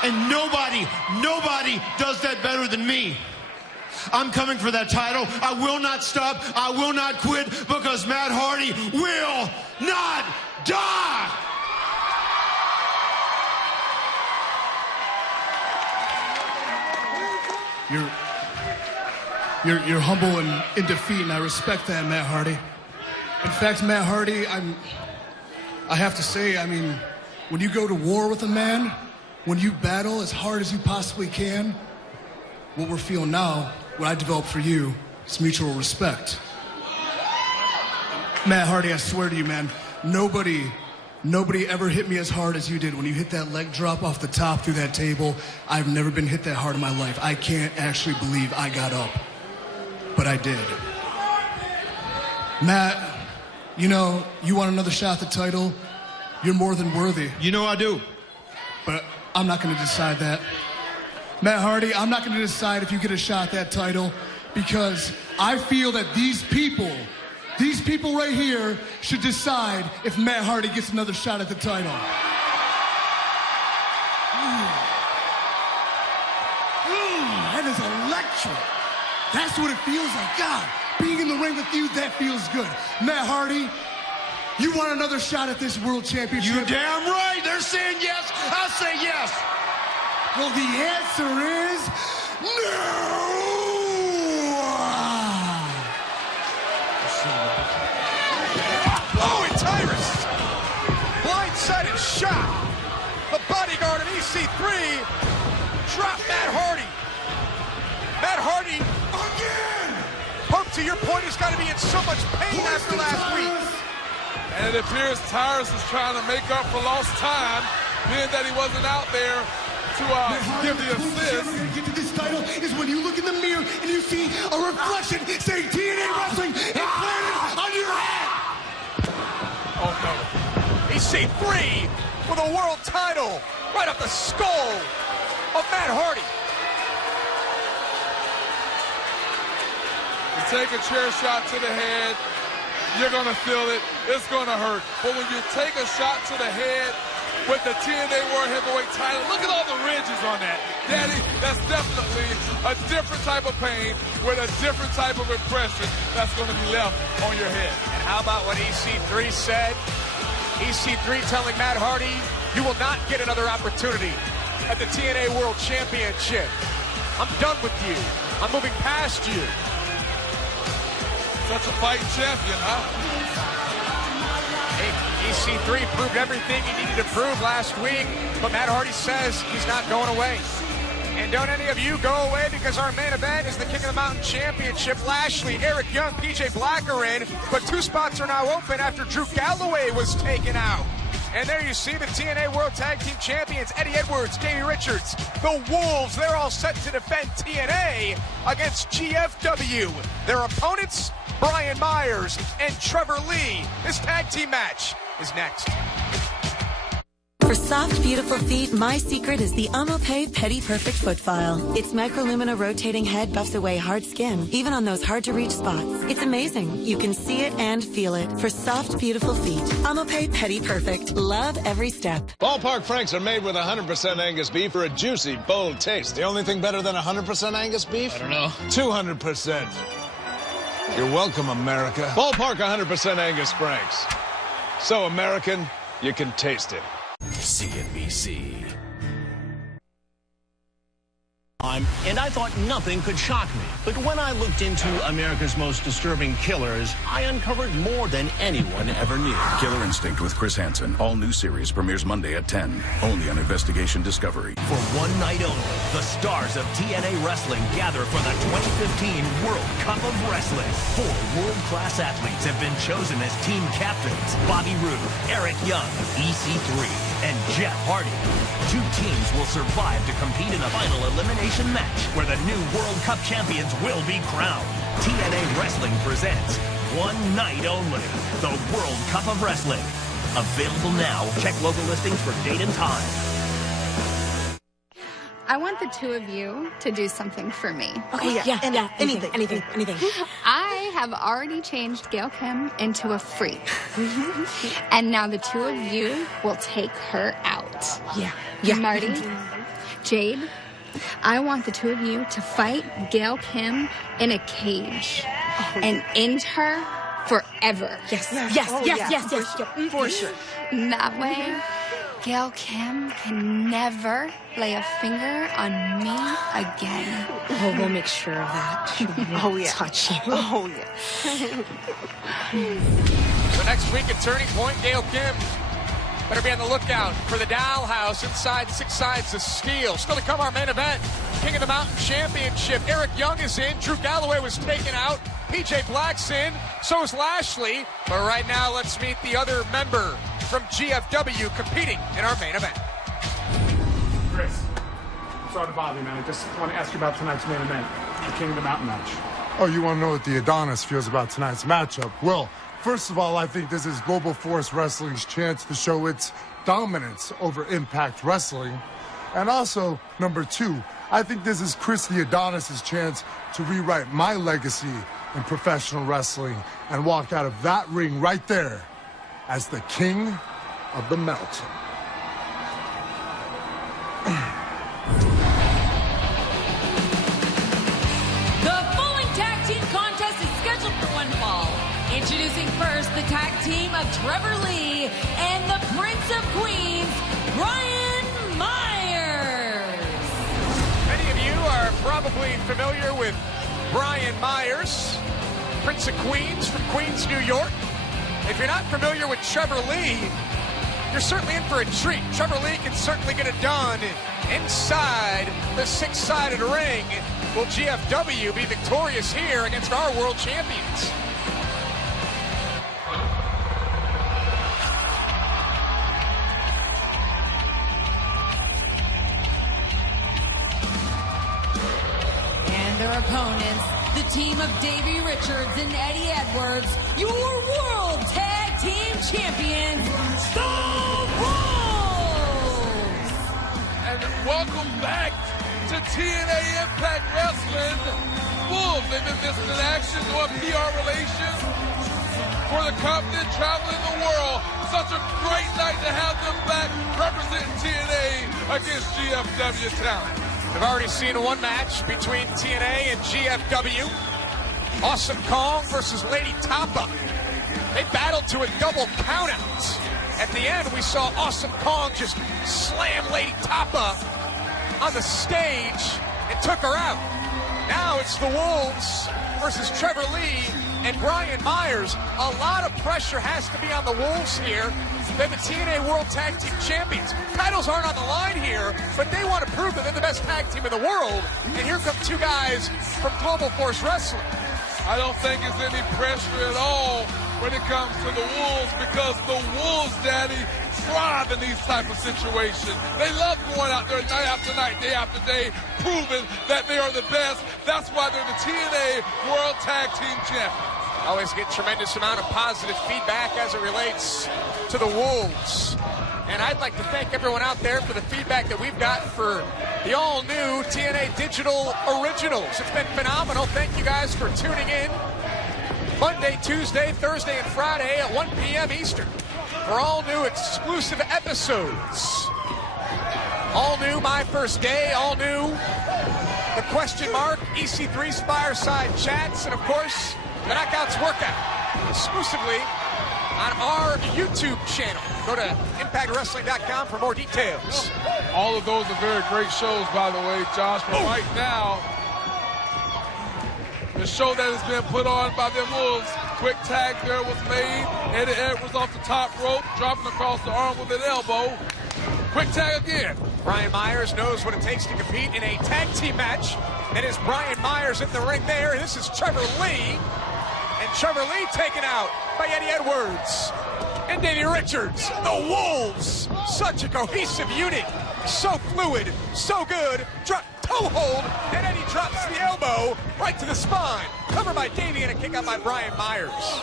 And nobody does that better than me. I'm coming for that title. I will not stop. I will not quit, because Matt Hardy will not die. You're humble and in defeat, and I respect that, Matt Hardy. In fact, Matt Hardy, I have to say, I mean, when you go to war with a man, when you battle as hard as you possibly can, what we're feeling now, what I developed for you, is mutual respect. Matt Hardy, I swear to you, man, nobody ever hit me as hard as you did. When you hit that leg drop off the top through that table, I've never been hit that hard in my life. I can't actually believe I got up, but I did. Matt, you know, you want another shot at the title? You're more than worthy. You know I do. But I'm not going to decide that. Matt Hardy, I'm not going to decide if you get a shot at that title, because I feel that these people right here should decide if Matt Hardy gets another shot at the title. That is electric. That's what it feels like. God, being in the ring with you, that feels good. Matt Hardy, you want another shot at this world championship? You're damn right. They're saying yes. I say yes. Well, the answer is no! Oh, and Tyrus! Blindsided shot! The bodyguard of EC3 dropped Matt Hardy. Matt Hardy, again! Pope, to your point, has got to be in so much pain after last week. And it appears Tyrus is trying to make up for lost time, being that he wasn't out there to give the assist. Get to this title is when you look in the mirror and you see a reflection saying TNA Wrestling implanted on your head. Oh no. EC3 with a world title right off the skull of Matt Hardy. You take a chair shot to the head, you're going to feel it. It's going to hurt. But when you take a shot to the head with the TNA World Heavyweight title, look at all the ridges on that. Daddy, that's definitely a different type of pain with a different type of impression that's going to be left on your head. And how about what EC3 said? EC3 telling Matt Hardy, you will not get another opportunity at the TNA World Championship. I'm done with you. I'm moving past you. Such a fighting champion, huh? EC3 proved everything he needed to prove last week, but Matt Hardy says he's not going away. And don't any of you go away, because our main event is the King of the Mountain Championship. Lashley, Eric Young, PJ Black are in, but 2 spots are now open after Drew Galloway was taken out. And there you see the TNA World Tag Team Champions, Eddie Edwards, Davey Richards, the Wolves. They're all set to defend TNA against GFW. Their opponents, Brian Myers and Trevor Lee. This tag team match is next. For soft, beautiful feet, my secret is the Amopé Pedi Perfect Foot File. Its microlumina rotating head buffs away hard skin, even on those hard-to-reach spots. It's amazing. You can see it and feel it. For soft, beautiful feet, Amopé Pedi Perfect. Love every step. Ballpark Franks are made with 100% Angus beef for a juicy, bold taste. The only thing better than 100% Angus beef? I don't know. 200%. You're welcome, America. Ballpark 100% Angus Franks. So American, you can taste it. CNBC. And I thought nothing could shock me. But when I looked into America's most disturbing killers, I uncovered more than anyone ever knew. Killer Instinct with Chris Hansen. All new series premieres Monday at 10. Only on Investigation Discovery. For one night only, the stars of TNA Wrestling gather for the 2015 World Cup of Wrestling. 4 world-class athletes have been chosen as team captains. Bobby Roode, Eric Young, EC3, and Jeff Hardy. 2 teams will survive to compete in a final elimination match where the new World Cup champions will be crowned. TNA Wrestling presents one night only, the World Cup of Wrestling. Available now. Check local listings for date and time. I want the 2 of you to do something for me. Okay, yeah, anything. I have already changed Gail Kim into a freak. And now the 2 of you will take her out. Yeah. Marty, Jade, I want the 2 of you to fight Gail Kim in a cage and end her forever. Yes. For sure. That way, Gail Kim can never lay a finger on me again. Oh, we'll make sure of that. She won't touch you. Oh, yeah. So next week at Turning Point, Gail Kim better be on the lookout for the Dollhouse inside 6 Sides of Steel. Still to come, our main event, King of the Mountain Championship. Eric Young is in. Drew Galloway was taken out. PJ Black's in. So is Lashley. But right now, let's meet the other member from GFW competing in our main event. Chris, I'm sorry to bother you, man. I just want to ask you about tonight's main event, the King of the Mountain match. Oh, you want to know what the Adonis feels about tonight's matchup? Well, first of all, I think this is Global Force Wrestling's chance to show its dominance over Impact Wrestling. And also, number 2, I think this is Chris the Adonis' chance to rewrite my legacy in professional wrestling and walk out of that ring right there as the King of the Mountain. Introducing first the tag team of Trevor Lee and the Prince of Queens, Brian Myers. probably familiar with Brian Myers, Prince of Queens from Queens, New York. If you're not familiar with Trevor Lee, you're certainly in for a treat. Trevor Lee can certainly get it done inside the six-sided ring. Will GFW be victorious here against our world champions? And their opponents, the team of Davey Richards and Eddie Edwards, your World Tag Team Champions, the Wolves! And welcome back to TNA Impact Wrestling. Wolves, they've been missing in action, doing PR relations for the company, traveling the world. Such a great night to have them back representing TNA against GFW talent. We've already seen one match between TNA and GFW. Awesome Kong versus Lady Tapa. They battled to a double countout. At the end, we saw Awesome Kong just slam Lady Tapa on the stage and took her out. Now it's the Wolves versus Trevor Lee and Brian Myers. A lot of pressure has to be on the Wolves here. They're the TNA World Tag Team Champions. Titles aren't on the line here, but they want to prove that they're the best tag team in the world. And here come two guys from Global Force Wrestling. I don't think there's any pressure at all when it comes to the Wolves, because the Wolves, Daddy, thrive in these type of situations. They love going out there night after night, day after day, proving that they are the best. That's why they're the TNA World Tag Team Champions. Always get tremendous amount of positive feedback as it relates to the Wolves. And I'd like to thank everyone out there for the feedback that we've gotten for the all-new TNA Digital Originals. It's been phenomenal. Thank you guys for tuning in Monday, Tuesday, Thursday, and Friday at 1 p.m. Eastern for all new exclusive episodes. All new My First Day, all new The Question Mark, EC3's Fireside Chats, and of course, the Knockouts Workout, exclusively on our YouTube channel. Go to ImpactWrestling.com for more details. All of those are very great shows, by the way, Josh. But right now, the show that has been put on by the Wolves, quick tag there was made. Eddie Edwards off the top rope, dropping across the arm with an elbow. Quick tag again. Brian Myers knows what it takes to compete in a tag team match. That is Brian Myers in the ring there. This is Trevor Lee. And Trevor Lee taken out by Eddie Edwards and Davey Richards. The Wolves, such a cohesive unit, so fluid, so good. Drop toe hold, and Eddie drops the elbow right to the spine. Covered by Davey and a kick out by Brian Myers.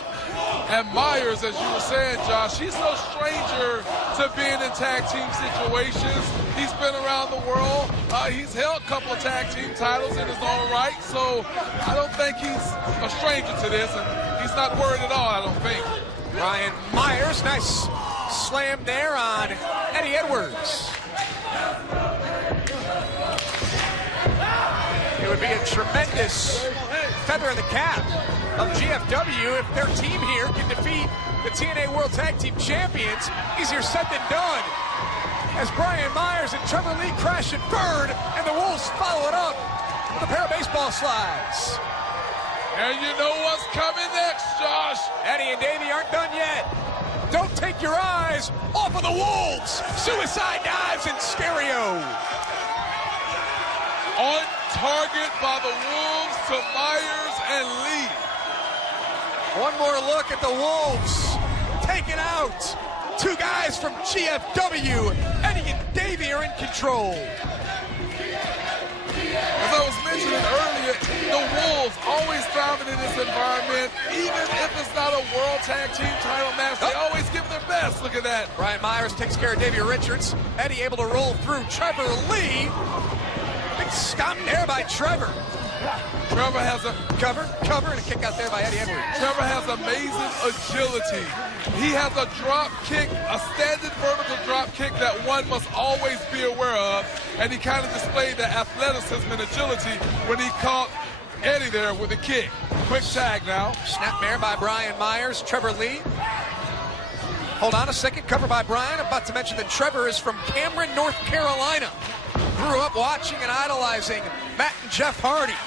And Myers, as you were saying, Josh, he's no stranger to being in tag team situations. He's been around the world. He's held a couple of tag team titles in his own right, so I don't think he's a stranger to this, and he's not worried at all, I don't think. Brian Myers, nice slam there on Eddie Edwards. It would be a tremendous feather in the cap of GFW if their team here can defeat the TNA World Tag Team Champions. Easier said than done. As Brian Myers and Trevor Lee crash and burn, and the Wolves follow it up with a pair of baseball slides. And you know what's coming next, Josh? Eddie and Davey aren't done yet. Don't take your eyes off of the Wolves. Suicide dives in stereo. On target by the Wolves to Myers and Lee. One more look at the Wolves taking out two guys from GFW. Eddie and Davey are in control. As I was mentioning earlier, the Wolves always thriving in this environment. Even if it's not a World Tag Team title match, they always give their best. Look at that. Brian Myers takes care of Davey Richards. Eddie able to roll through Trevor Lee. Big stomp there by Trevor. Trevor has a cover, and a kick out there by Eddie Edwards. Trevor has amazing agility. He has a drop kick, a standard vertical drop kick that one must always be aware of. And he kind of displayed that athleticism and agility when he caught Eddie there with a kick. Quick tag now. Snapmare by Brian Myers, Trevor Lee. Hold on a second, cover by Brian. I'm about to mention that Trevor is from Cameron, North Carolina. grew up watching and idolizing Matt and Jeff Hardy.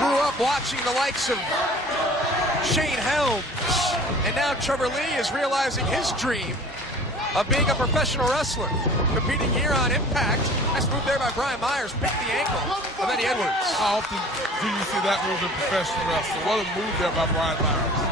Grew up watching the likes of Shane Helms. And now Trevor Lee is realizing his dream of being a professional wrestler, competing here on Impact. Nice move there by Brian Myers, picked the ankle of Eddie Edwards. How often do you see that move in professional wrestling? What a move there by Brian Myers.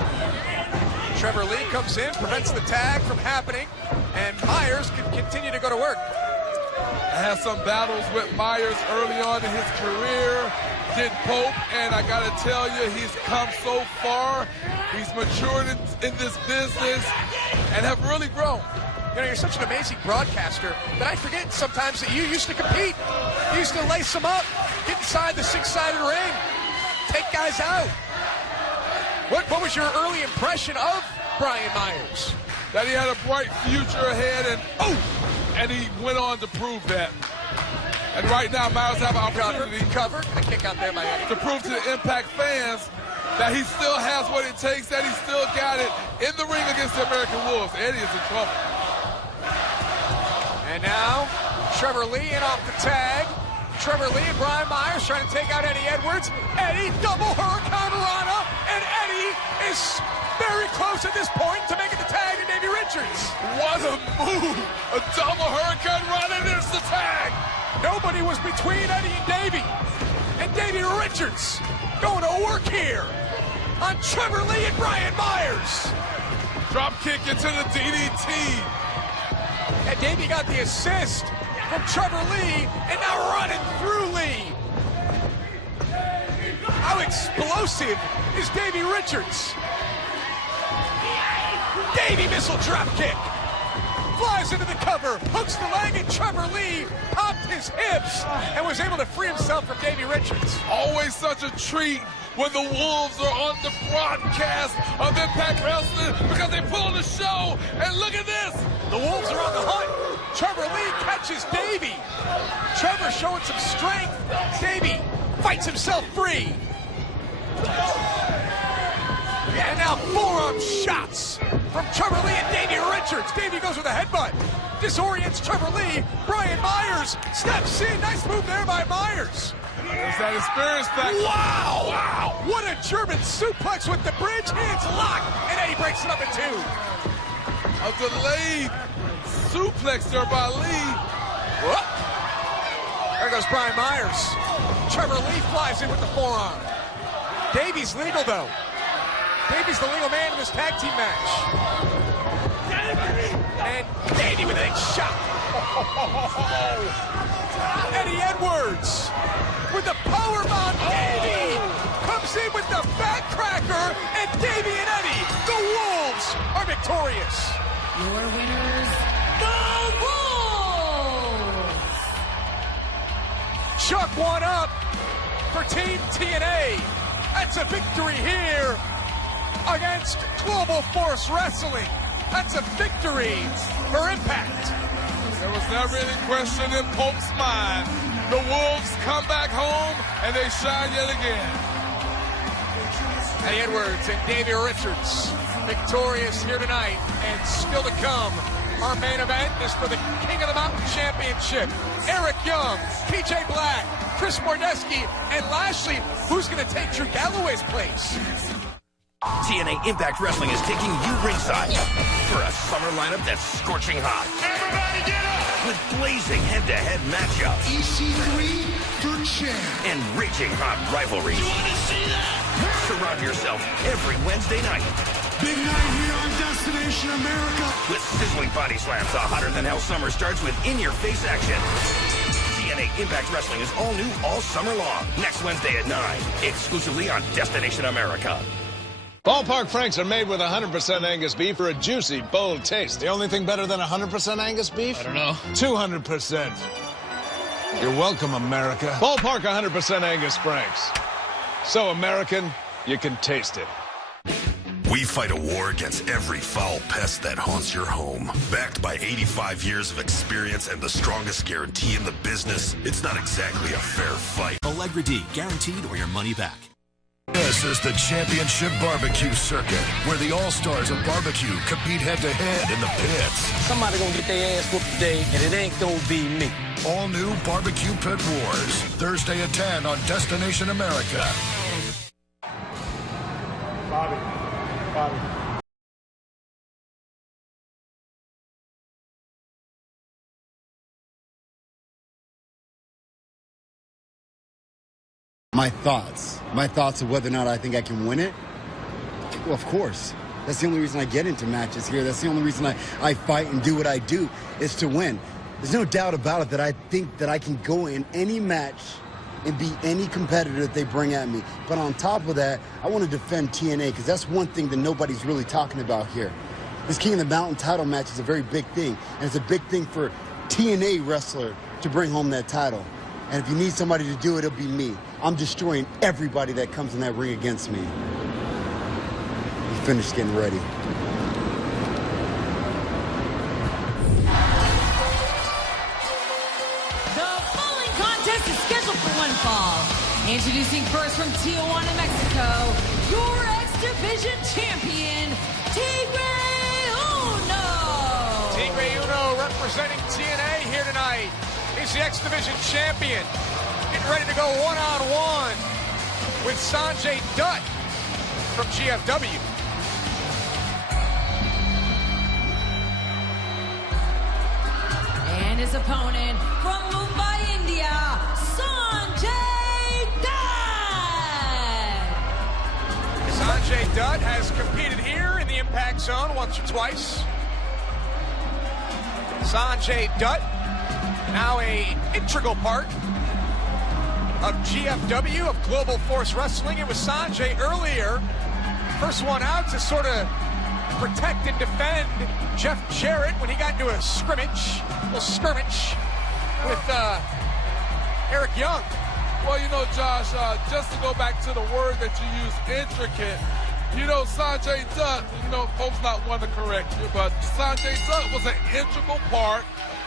Trevor Lee comes in, prevents the tag from happening, and Myers can continue to go to work. I had some battles with Myers early on in his career, did Pope, and I gotta tell you, he's come so far. He's matured in this business and have really grown. You know, you're such an amazing broadcaster that I forget sometimes that you used to compete. You used to lace them up, get inside the six-sided ring, take guys out. What was your early impression of Brian Myers? That he had a bright future ahead, and he went on to prove that. And right now, Myers have an opportunity covered. A kick out there by Eddie. To prove to the Impact fans that he still has what it takes, that he still got it in the ring against the American Wolves. Eddie is in trouble. And now, Trevor Lee in off the tag. Trevor Lee and Brian Myers trying to take out Eddie Edwards. Eddie, double Hurricane Rana, and Eddie is very close at this point to making the tag to Davey Richards. What a move! A double Hurricane Rana, and there's the tag. Nobody was between Eddie and Davey. And Davey Richards going to work here on Trevor Lee and Brian Myers. Drop kick into the DDT. And Davey got the assist from Trevor Lee, and now running through Lee. How explosive is Davey Richards? Davey missile drop kick. Flies into the cover, hooks the leg, and Trevor Lee popped his hips and was able to free himself from Davey Richards. Always such a treat when the Wolves are on the broadcast of Impact Wrestling because they pull the show, and look at this. The Wolves are on the hunt. Trevor Lee catches Davey. Trevor showing some strength. Davey fights himself free. And now forearm shots from Trevor Lee and Davey Richards. Davey goes with a headbutt. Disorients Trevor Lee. Brian Myers steps in. Nice move there by Myers. There's that experience factor. Wow! Wow! What a German suplex with the bridge. Hands locked. And Eddie breaks it up in two. A delayed suplex there by Lee. Whoop. There goes Brian Myers. Trevor Lee flies in with the forearm. Davey's legal, though. Davey's the legal man in this tag team match. And Davey with a shot. Eddie Edwards with the powerbomb. Davey comes in with the backcracker, and Davey and Eddie, the Wolves, are victorious. Your winners, the Wolves. Chuck one up for Team TNA. That's a victory here against Global Force Wrestling. That's a victory for Impact. There was never any question in Pope's mind. The Wolves come back home, and they shine yet again. Eddie Edwards and Davey Richards victorious here tonight, and still to come. Our main event is for the King of the Mountain Championship. Eric Young, PJ Black, Chris Mordeski, and Lashley, who's going to take Drew Galloway's place. TNA Impact Wrestling is taking you ringside for a summer lineup that's scorching hot. Everybody get up! With blazing head-to-head matchups. EC3 for champ. And raging hot rivalries. You want to see that? Surround yourself every Wednesday night. Big night here on Destination America. With sizzling body slams, a hotter-than-hell summer starts with in-your-face action. TNA Impact Wrestling is all new all summer long. Next Wednesday at 9, exclusively on Destination America. Ballpark Franks are made with 100% Angus beef for a juicy, bold taste. The only thing better than 100% Angus beef? I don't know. 200%. You're welcome, America. Ballpark 100% Angus Franks. So American, you can taste it. We fight a war against every foul pest that haunts your home. Backed by 85 years of experience and the strongest guarantee in the business, it's not exactly a fair fight. Allegra D, guaranteed or your money back. This is the Championship Barbecue Circuit, where the all-stars of barbecue compete head-to-head in the pits. Somebody gonna get their ass whooped today, and it ain't gonna be me. All new Barbecue Pit Wars, Thursday at 10 on Destination America. Bobby. My thoughts of whether or not I think I can win it. Well, of course. That's the only reason I get into matches here. That's the only reason I fight and do what I do is to win. There's no doubt about it that I think that I can go in any match and beat any competitor that they bring at me. But on top of that, I want to defend TNA because that's one thing that nobody's really talking about here. This King of the Mountain title match is a very big thing, and it's a big thing for TNA wrestler to bring home that title. And if you need somebody to do it, it'll be me. I'm destroying everybody that comes in that ring against me. We finished getting ready. The following contest is scheduled for one fall. Introducing first from Tijuana, Mexico, your X Division champion, Tigre Uno. Tigre Uno representing TNA here tonight. He's the X Division champion. Getting ready to go one-on-one with Sanjay Dutt from GFW. And his opponent from Mumbai, India, Sanjay Dutt. Sanjay Dutt has competed here in the Impact Zone once or twice. Sanjay Dutt, now an integral part of GFW, of Global Force Wrestling. It was Sanjay earlier, first one out to sort of protect and defend Jeff Jarrett when he got into a little skirmish with Eric Young. Well, you know, Josh, just to go back to the word that you used, intricate, you know, Sanjay Dutt, you know, folks not want to correct you, but Sanjay Dutt was an integral part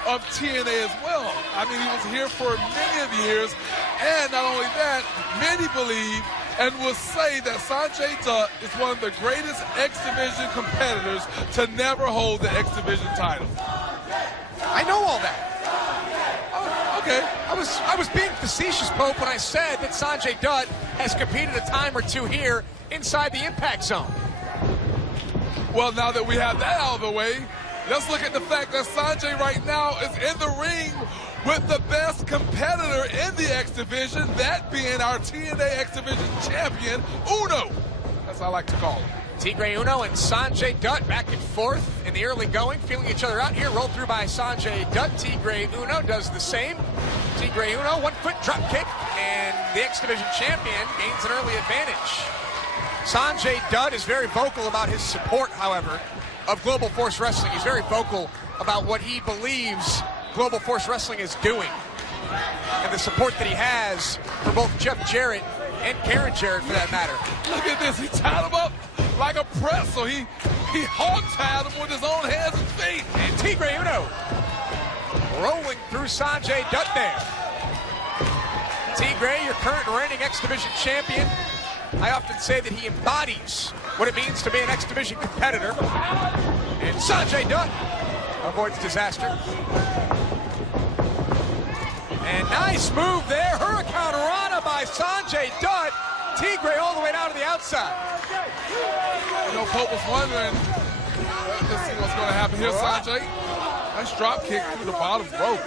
of TNA as well. I mean, he was here for many of years, and not only that, many believe and will say that Sanjay Dutt is one of the greatest X Division competitors to never hold the X Division title. I know all that. Oh, okay. I was being facetious, Pope, when I said that Sanjay Dutt has competed a time or two here inside the Impact Zone. Well, now that we have that out of the way, let's look at the fact that Sanjay right now is in the ring with the best competitor in the X Division, that being our TNA X Division champion, Uno. That's what I like to call him. Tigre Uno and Sanjay Dutt back and forth in the early going, feeling each other out here. Rolled through by Sanjay Dutt. Tigre Uno does the same. Tigre Uno, 1 foot drop kick, and the X Division champion gains an early advantage. Sanjay Dutt is very vocal about his support, however, of Global Force Wrestling. He's very vocal about what he believes Global Force Wrestling is doing and the support that he has for both Jeff Jarrett and Karen Jarrett, for that matter. Look at this. He tied him up like a pretzel. He hog-tied him with his own hands and feet. And Tigre Uno rolling through Sanjay Dutt there. Tigre, your current reigning X Division champion. I often say that he embodies what it means to be an X Division competitor. And Sanjay Dutt avoids disaster. And nice move there. Hurricane Rana by Sanjay Dutt. Tigre all the way down to the outside. You know, Pope was wondering, let's see what's going to happen here, Sanjay. Nice drop kick through the bottom rope.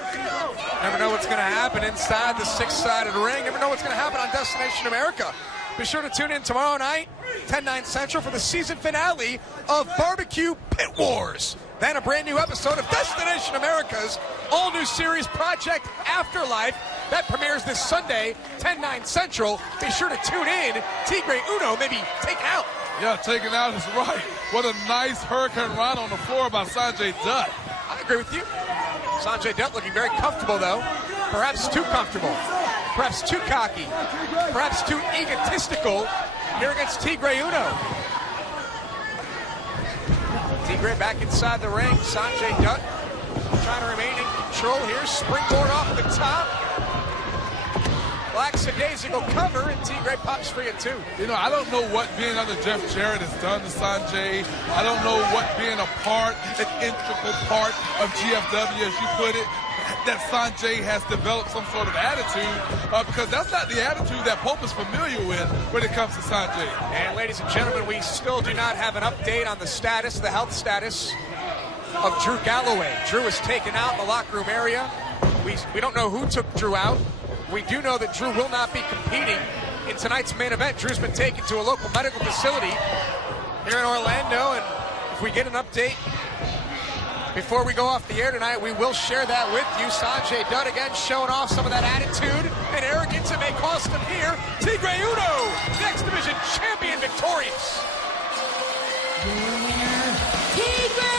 Never know what's going to happen inside the six-sided ring. Never know what's going to happen on Destination America. Be sure to tune in tomorrow night, 10/9 Central, for the season finale of Barbecue Pit Wars. Then a brand new episode of Destination America's all-new series, Project Afterlife. That premieres this Sunday, 10/9 Central. Be sure to tune in. Tigre Uno may be taken out. Yeah, taken out is right. What a nice Hurricane Rana on the floor by Sanjay Dutt. I agree with you. Sanjay Dutt looking very comfortable, though. Perhaps too comfortable. Perhaps too cocky. Perhaps too egotistical here against Tigre Uno. Tigre back inside the ring. Sanjay Dutt trying to remain in control here. Springboard off the top. lackadaisical cover, and Tigre pops free at 2. You know, I don't know what being under Jeff Jarrett has done to Sanjay. I don't know what being an integral part of GFW, as you put it, that Sanjay has developed some sort of attitude, because that's not the attitude that Pope is familiar with when it comes to Sanjay. And ladies and gentlemen, we still do not have an update on the health status of Drew Galloway. Drew was taken out in the locker room area. We don't know who took Drew out. We do know that Drew will not be competing in tonight's main event. Drew's been taken to a local medical facility here in Orlando, and if we get an update before we go off the air tonight, we will share that with you. Sanjay Dutt again showing off some of that attitude and arrogance that may cost him here. Tigre Uno, next division champion, victorious. Tigre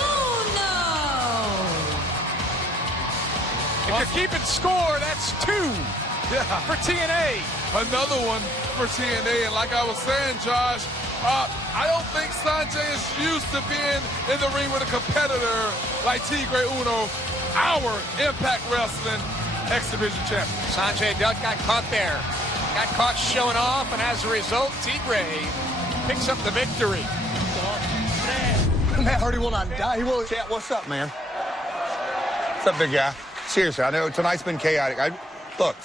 Uno! If you're keeping score, that's 2 for TNA. Another one for TNA, and like I was saying, Josh, I don't think Sanjay is used to being in the ring with a competitor like Tigre Uno, our Impact Wrestling X-Division champion. Sanjay Dutt got caught there. Got caught showing off, and as a result, Tigre picks up the victory. Matt Hardy will not die. He will. Chat, what's up, man? What's up, big guy? Seriously, I know tonight's been chaotic. Look,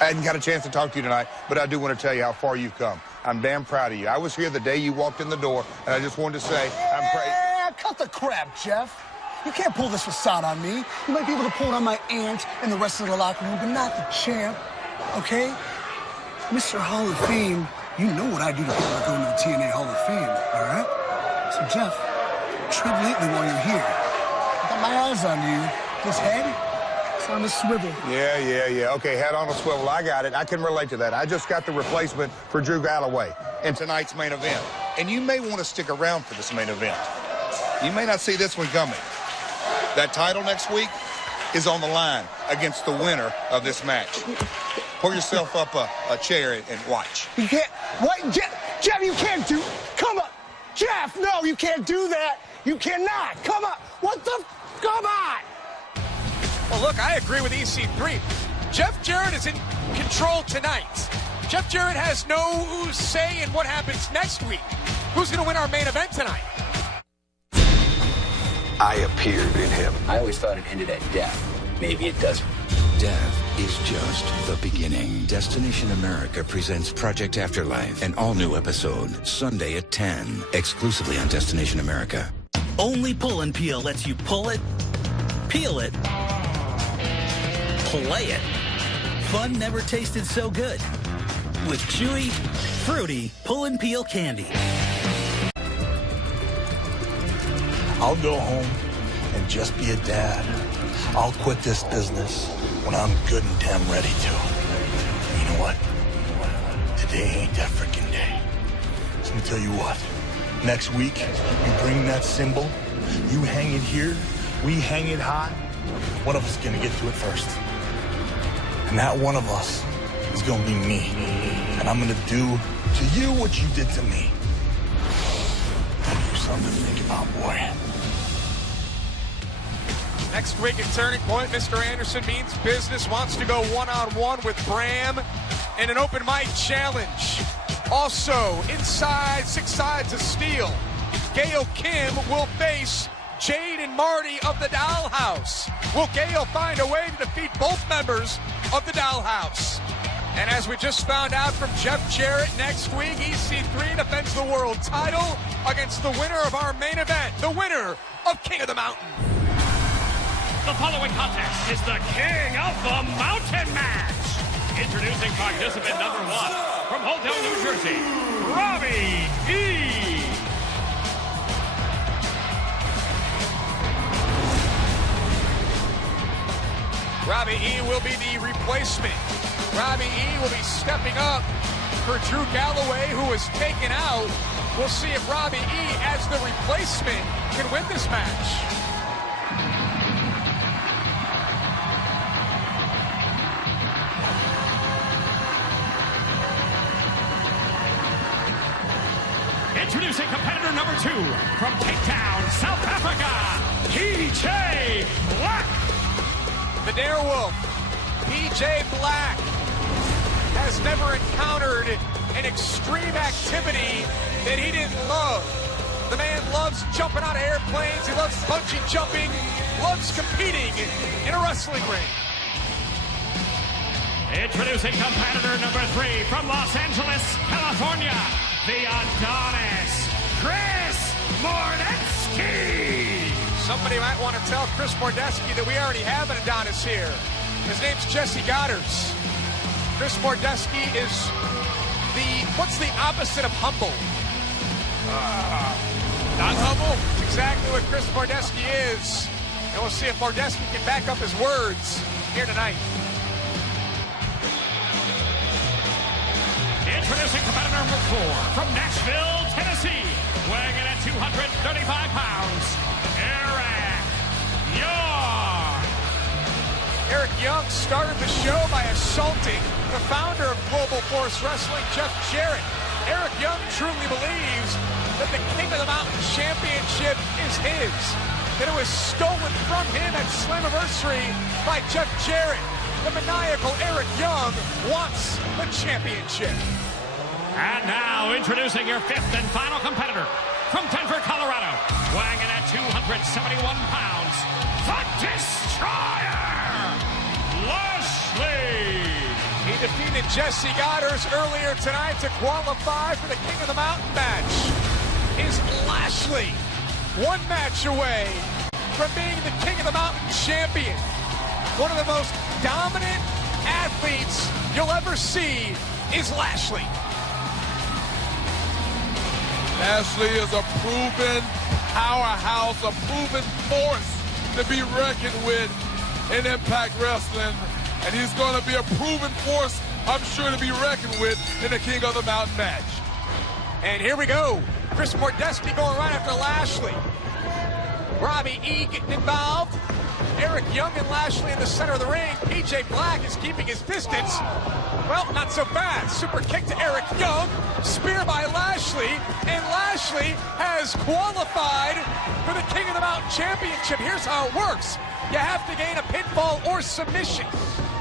I hadn't got a chance to talk to you tonight, but I do want to tell you how far you've come. I'm damn proud of you. I was here the day you walked in the door, and I just wanted to say I'm proud. Cut the crap, Jeff. You can't pull this facade on me. You might be able to pull it on my aunt and the rest of the locker room, but not the champ, okay? Mr. Hall of Fame, you know what I do to people that go into the TNA Hall of Fame, all right? So, Jeff, tread lightly while you're here. I got my eyes on you. This head, it's on a swivel. Yeah. Okay, head on a swivel. I got it. I can relate to that. I just got the replacement for Drew Galloway in tonight's main event. And you may want to stick around for this main event. You may not see this one coming. That title next week is on the line against the winner of this match. Pull yourself up a chair and watch. You can't. What? Jeff, you can't do. Come on. Jeff, no, you can't do that. You cannot. Come on. What the? Come on. Well, look, I agree with EC3. Jeff Jarrett is in control tonight. Jeff Jarrett has no say in what happens next week. Who's going to win our main event tonight? I appeared in heaven. I always thought it ended at death. Maybe it doesn't. Death is just the beginning. Destination America presents Project Afterlife, an all-new episode, Sunday at 10, exclusively on Destination America. Only Pull and Peel lets you pull it, peel it, play it. Fun never tasted so good. With chewy, fruity Pull and Peel candy. I'll go home and just be a dad. I'll quit this business when I'm good and damn ready to. You know what? Today ain't that freaking day. So let me tell you what. Next week, you bring that symbol, you hang it here, we hang it high. One of us is gonna get to it first. And that one of us is gonna be me. And I'm gonna do to you what you did to me. Give you something to think about, boy. Next week at Turning Point, Mr. Anderson means business, wants to go one-on-one with Bram in an open mic challenge. Also, inside Six Sides of Steel, Gail Kim will face Jade and Marty of the Dollhouse. Will Gail find a way to defeat both members of the Dollhouse? And as we just found out from Jeff Jarrett, next week, EC3 defends the world title against the winner of our main event, the winner of King of the Mountain. The following contest is the King of the Mountain match. Introducing participant number 1 from Hotel New Jersey, Robbie E. Robbie E will be the replacement. Robbie E will be stepping up for Drew Galloway, who was taken out. We'll see if Robbie E, as the replacement, can win this match. Introducing competitor number 2 from Cape Town, South Africa, PJ Black. The Darewolf, PJ Black, has never encountered an extreme activity that he didn't love. The man loves jumping out of airplanes. He loves bungee jumping, loves competing in a wrestling ring. Introducing competitor number 3 from Los Angeles, California, the Adonis, Chris Mordeski. Somebody might want to tell Chris Mordeski that we already have an Adonis here. His name's Jesse Goddard's. Chris Mordeski is what's the opposite of humble? Not humble? That's exactly what Chris Mordeski is. And we'll see if Mordeski can back up his words here tonight. Introducing competitor number 4 from Nashville, Tennessee, weighing in at 235 pounds, Eric Young. Eric Young started the show by assaulting the founder of Global Force Wrestling, Jeff Jarrett. Eric Young truly believes that the King of the Mountain Championship is his, that it was stolen from him at Slammiversary by Jeff Jarrett. The maniacal Eric Young wants the championship. And now introducing your 5th and final competitor from Denver, Colorado, weighing in at 271 pounds, the Destroyer, Lashley. He defeated Jesse Goddard earlier tonight to qualify for the King of the Mountain match. Is Lashley one match away from being the King of the Mountain champion? One of the most dominant athletes you'll ever see is Lashley. Lashley is a proven powerhouse, a proven force to be reckoned with in Impact Wrestling. And he's going to be a proven force, I'm sure, to be reckoned with in the King of the Mountain match. And here we go. Chris Mordeski going right after Lashley. Robbie E getting involved. Eric Young and Lashley in the center of the ring. PJ Black is keeping his distance. Well, not so fast. Super kick to Eric Young. Spear by Lashley. And Lashley has qualified for the King of the Mountain Championship. Here's how it works. You have to gain a pinfall or submission.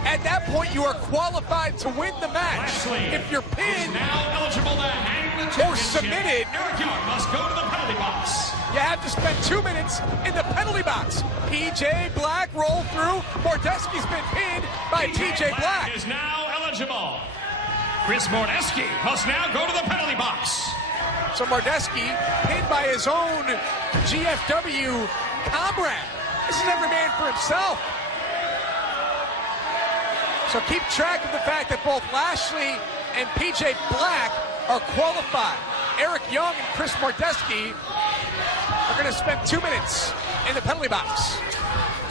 At that point, you are qualified to win the match. Lashley if you're pinned now eligible to hang the or submitted, Eric Young must go to the penalty box. You have to spend 2 minutes in the penalty box. PJ Black rolled through. Mordeski's been pinned by TJ Black. Is now eligible. Chris Mordeski must now go to the penalty box. So Mordeski pinned by his own GFW comrade. This is every man for himself. So keep track of the fact that both Lashley and PJ Black are qualified. Eric Young and Chris Mordeski are going to spend 2 minutes in the penalty box.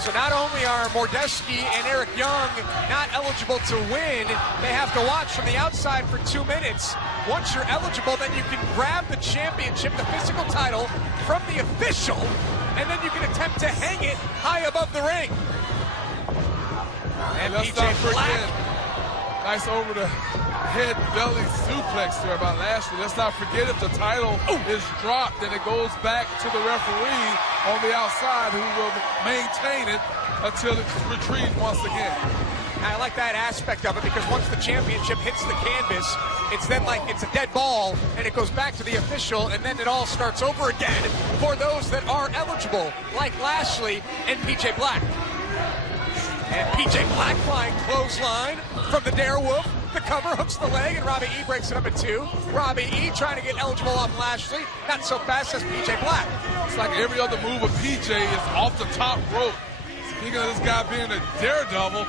So not only are Mordeski and Eric Young not eligible to win, they have to watch from the outside for 2 minutes. Once you're eligible, then you can grab the championship, the physical title, from the official, and then you can attempt to hang it high above the ring. And let's PJ not forget, Black. nice over the head belly suplex there by Lashley. Let's not forget, if the title is dropped, then it goes back to the referee on the outside, who will maintain it until it's retrieved once again. I like that aspect of it, because once the championship hits the canvas, it's then like it's a dead ball, and it goes back to the official, and then it all starts over again for those that are eligible, like Lashley and PJ Black. And PJ Black flying clothesline from the Darewolf. The cover hooks the leg, and Robbie E breaks it up in 2. Robbie E trying to get eligible off Lashley. Not so fast as PJ Black. It's like every other move of PJ is off the top rope. Speaking of this guy being a daredevil,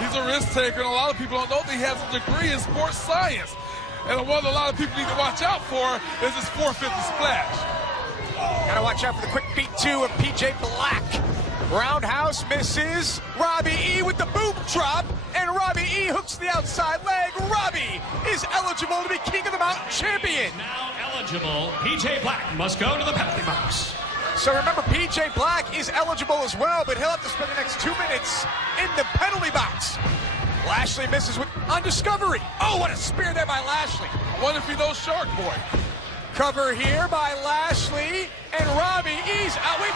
he's a risk taker, and a lot of people don't know that he has a degree in sports science. And what a lot of people need to watch out for is his 450 splash. Gotta watch out for the quick beat 2 of PJ Black. Roundhouse misses. Robbie E with the boot drop, and Robbie E hooks the outside leg. Robbie is eligible to be King of the Mountain champion. Now eligible, PJ Black must go to the penalty box. So remember, PJ Black is eligible as well, but he'll have to spend the next 2 minutes in the penalty box. Lashley misses on Discovery. Oh, what a spear there by Lashley. I wonder if he knows Shark Boy. Cover here by Lashley, and Robbie E's out. Wait,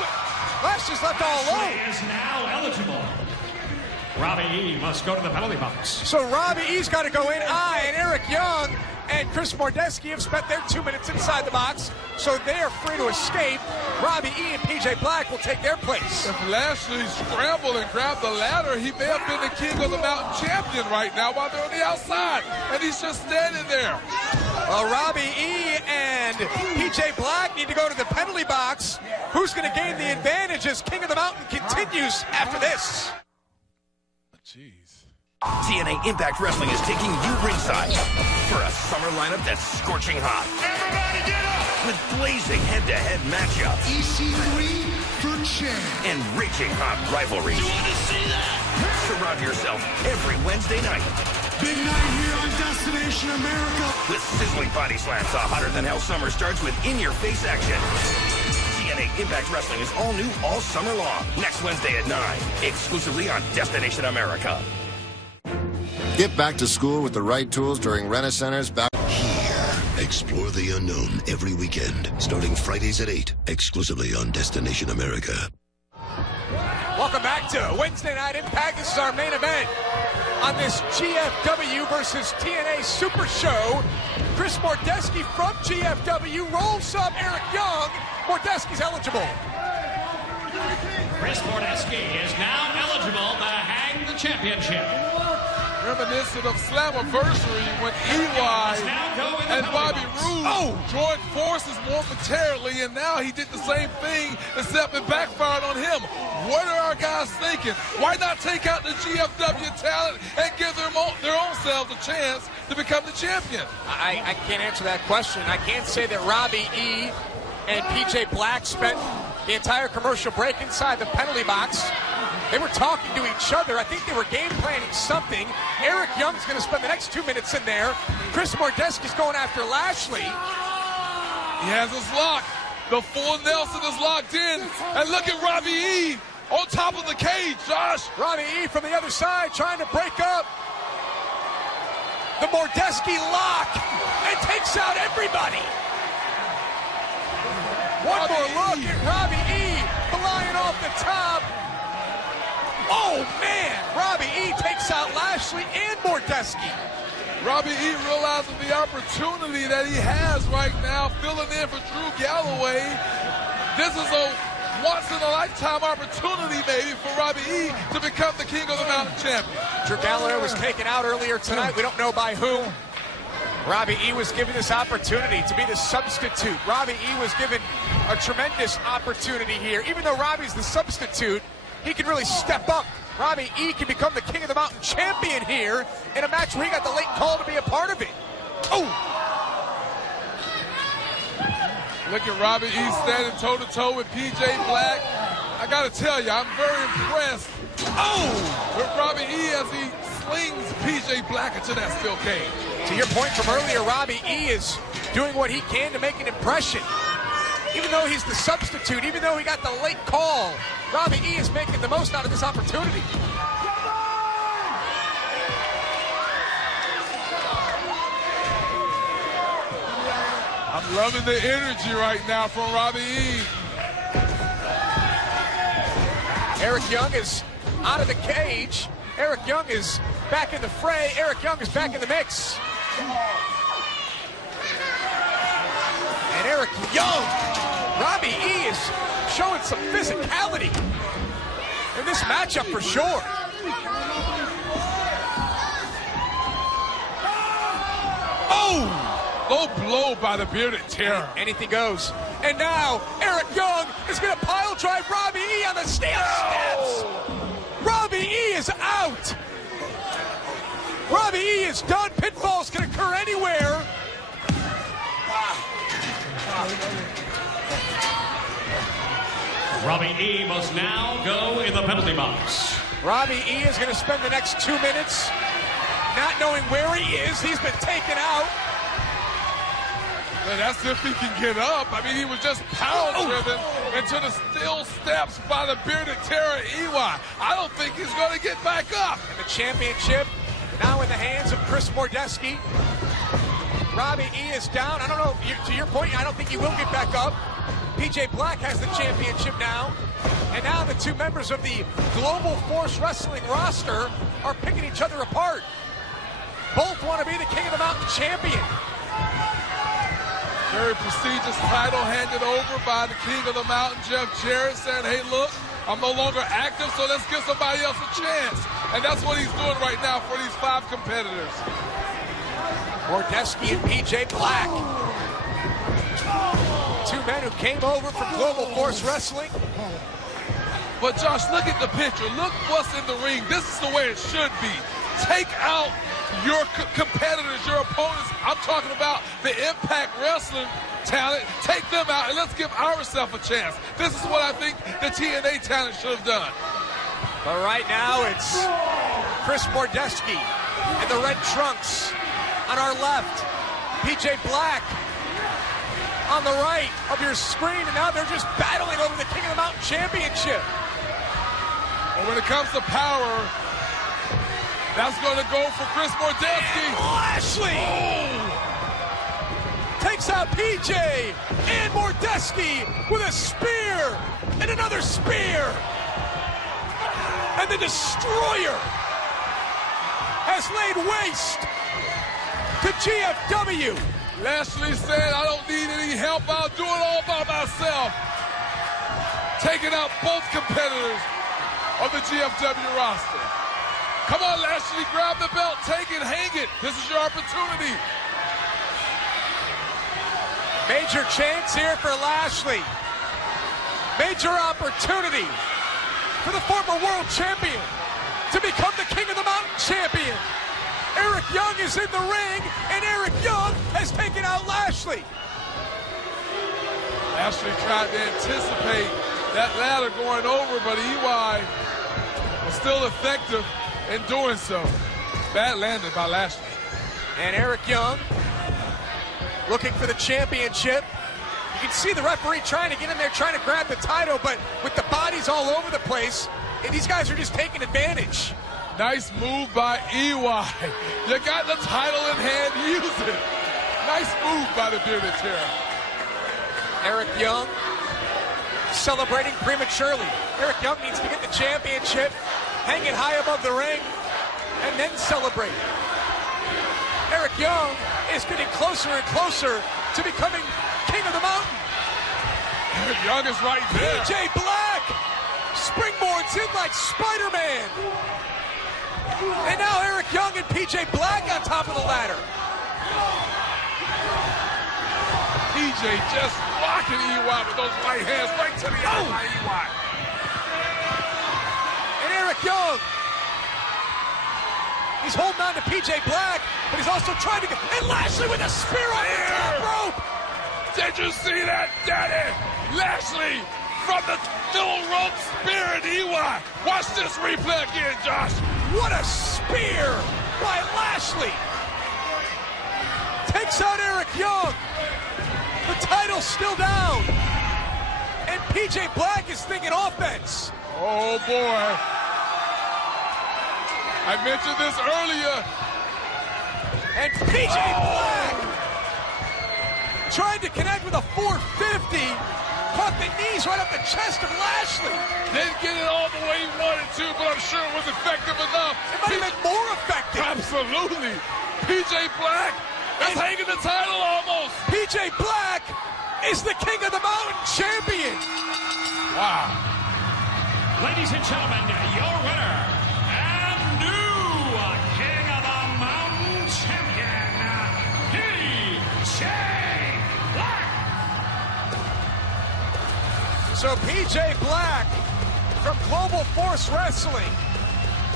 Lashley's left all alone. Lashley is now eligible. Robbie E must go to the penalty box. So Robbie E's got to go in. And Eric Young and Chris Mordeski have spent their 2 minutes inside the box, so they are free to escape. Robbie E and PJ Black will take their place. If Lashley scrambled and grabbed the ladder, he may have been the King of the Mountain champion right now while they're on the outside, and he's just standing there. Well, Robbie E and PJ Black need to go to the penalty box. Who's going to gain the advantage as King of the Mountain continues after this? TNA Impact Wrestling is taking you ringside for a summer lineup that's scorching hot. Everybody get up! With blazing head-to-head matchups. EC3 for champ. And raging hot rivalries. You want to see that? Surround yourself every Wednesday night. Big night here on Destination America. With sizzling body slams, a hotter-than-hell summer starts with in-your-face action. TNA Impact Wrestling is all new all summer long. Next Wednesday at 9, exclusively on Destination America. Get back to school with the right tools during Rent-A-Center's back. Here, explore the unknown every weekend, starting Fridays at 8, exclusively on Destination America. Welcome back to Wednesday Night Impact. This is our main event on this GFW versus TNA Super Show. Chris Mordeski from GFW rolls up Eric Young. Mordeski's eligible. Chris Mordeski is now eligible to hang the championship. Reminiscent of Slammiversary when EY and Bobby Roode joined forces momentarily, and now he did the same thing, except it backfired on him. What are our guys thinking? Why not take out the GFW talent and give their own selves a chance to become the champion? I can't answer that question. I can't say that Robbie E and PJ Black spent the entire commercial break inside the penalty box. They were talking to each other. I think they were game planning something. Eric Young's going to spend the next 2 minutes in there. Chris Mordeski's going after Lashley. He has us locked. The full Nelson is locked in. And look at Robbie E on top of the cage, Josh. Robbie E from the other side trying to break up the Mordeski lock and takes out everybody. One more look at Robbie E flying off the top. Oh, man! Robbie E takes out Lashley and Mordeski. Robbie E realizing the opportunity that he has right now, filling in for Drew Galloway. This is a once-in-a-lifetime opportunity, maybe, for Robbie E to become the King of the Mountain champion. Drew Galloway was taken out earlier tonight. We don't know by whom. Robbie E was given this opportunity to be the substitute. Robbie E was given a tremendous opportunity here. Even though Robbie's the substitute, he can really step up. Robbie E can become the King of the Mountain champion here in a match where he got the late call to be a part of it. Oh! Look at Robbie E standing toe-to-toe with PJ Black. I got to tell you, I'm very impressed with Robbie E as he slings PJ Black into that steel cage. To your point from earlier, Robbie E is doing what he can to make an impression. Even though he's the substitute, even though he got the late call, Robbie E is making the most out of this opportunity. I'm loving the energy right now from Robbie E. Eric Young is out of the cage. Eric Young is back in the fray. Eric Young is back in the mix. And Eric Young, Robbie E is showing some physicality in this matchup for sure. Oh! Low blow by the Bearded Terror. Anything goes. And now Eric Young is going to pile drive Robbie E on the steel steps. Robbie E is out. Robbie E is done. Pinfalls can occur anywhere. Robbie E must now go in the penalty box. Robbie E is going to spend the next 2 minutes not knowing where he is. He's been taken out. Well, that's if he can get up. I mean, he was just power-driven into the steel steps by the Bearded Terror EY. I don't think he's going to get back up. And the championship now in the hands of Chris Mordeski. Robbie E is down. I don't know, to your point, I don't think he will get back up. PJ Black has the championship now. And now the two members of the Global Force Wrestling roster are picking each other apart. Both want to be the King of the Mountain champion. Very prestigious title handed over by the King of the Mountain, Jeff Jarrett, saying, hey, look, I'm no longer active, so let's give somebody else a chance. And that's what he's doing right now for these 5 competitors. Mordeski and PJ Black. Two men who came over from Global Force Wrestling. But Josh, look at the picture. Look what's in the ring. This is the way it should be. Take out your competitors, your opponents. I'm talking about the Impact Wrestling talent. Take them out and let's give ourselves a chance. This is what I think the TNA talent should have done. But right now it's Chris Mordeski in the red trunks on our left. PJ Black on the right of your screen, and now they're just battling over the King of the Mountain Championship. Well, when it comes to power, that's going to go for Chris Mordeski. Lashley takes out PJ and Mordeski with a spear and another spear. And the Destroyer has laid waste to GFW. Lashley said, I don't need any help. I'll do it all by myself. Taking out both competitors of the GFW roster. Come on, Lashley, grab the belt, take it, hang it. This is your opportunity. Major chance here for Lashley. Major opportunity for the former world champion to become the King of the Mountain champion. Eric Young is in the ring, and Eric Young has taken out Lashley. Lashley tried to anticipate that ladder going over, but EY was still effective in doing so. Bad landed by Lashley. And Eric Young looking for the championship. You can see the referee trying to get in there, trying to grab the title, but with the bodies all over the place, and these guys are just taking advantage. Nice move by EY. You got the title in hand, use it. Nice move by the Bearded Terror. Eric Young celebrating prematurely. Eric Young needs to get the championship, hang it high above the ring, and then celebrate. Eric Young is getting closer and closer to becoming King of the Mountain. Eric Young is right there. PJ Black springboards in like Spider-Man. And now Eric Young and PJ Black on top of the ladder. PJ just blocking EY with those right hands right to the eye by EY. And Eric Young, he's holding on to PJ Black, but he's also trying to get, and Lashley with a spear on the top rope. Did you see that, Daddy? Lashley from the middle rope spear at EY. Watch this replay again, Josh. What a spear by Lashley. Takes out Eric Young. The title's still down. And PJ Black is thinking offense. Oh, boy. I mentioned this earlier. And PJ Black tried to connect with a 450. Caught the knees right up the chest of Lashley. Didn't get it all the way he wanted to, but I'm sure it was effective enough. It might have been more effective. Absolutely. PJ Black is hanging the title almost. PJ Black is the King of the Mountain champion. Wow. Ladies and gentlemen, your winner and new King of the Mountain champion, PJ Black. So PJ Black from Global Force Wrestling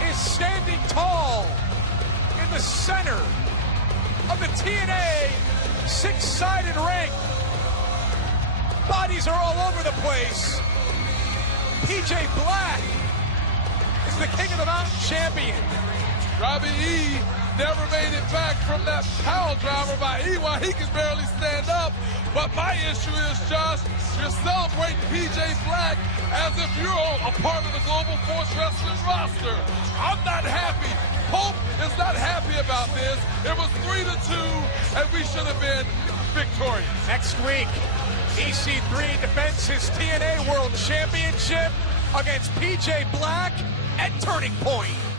is standing tall in the center of the TNA six-sided ring. Bodies are all over the place. PJ Black is the King of the Mountain champion. Robbie E never made it back from that power driver by EY. He can barely stand up. But my issue is, Josh, you're celebrating PJ Black as if you're a part of the Global Force Wrestling roster. I'm not happy. Pope is not happy about this. It was 3-2, and we should have been victorious. Next week, EC3 defends his TNA World Championship against PJ Black at Turning Point.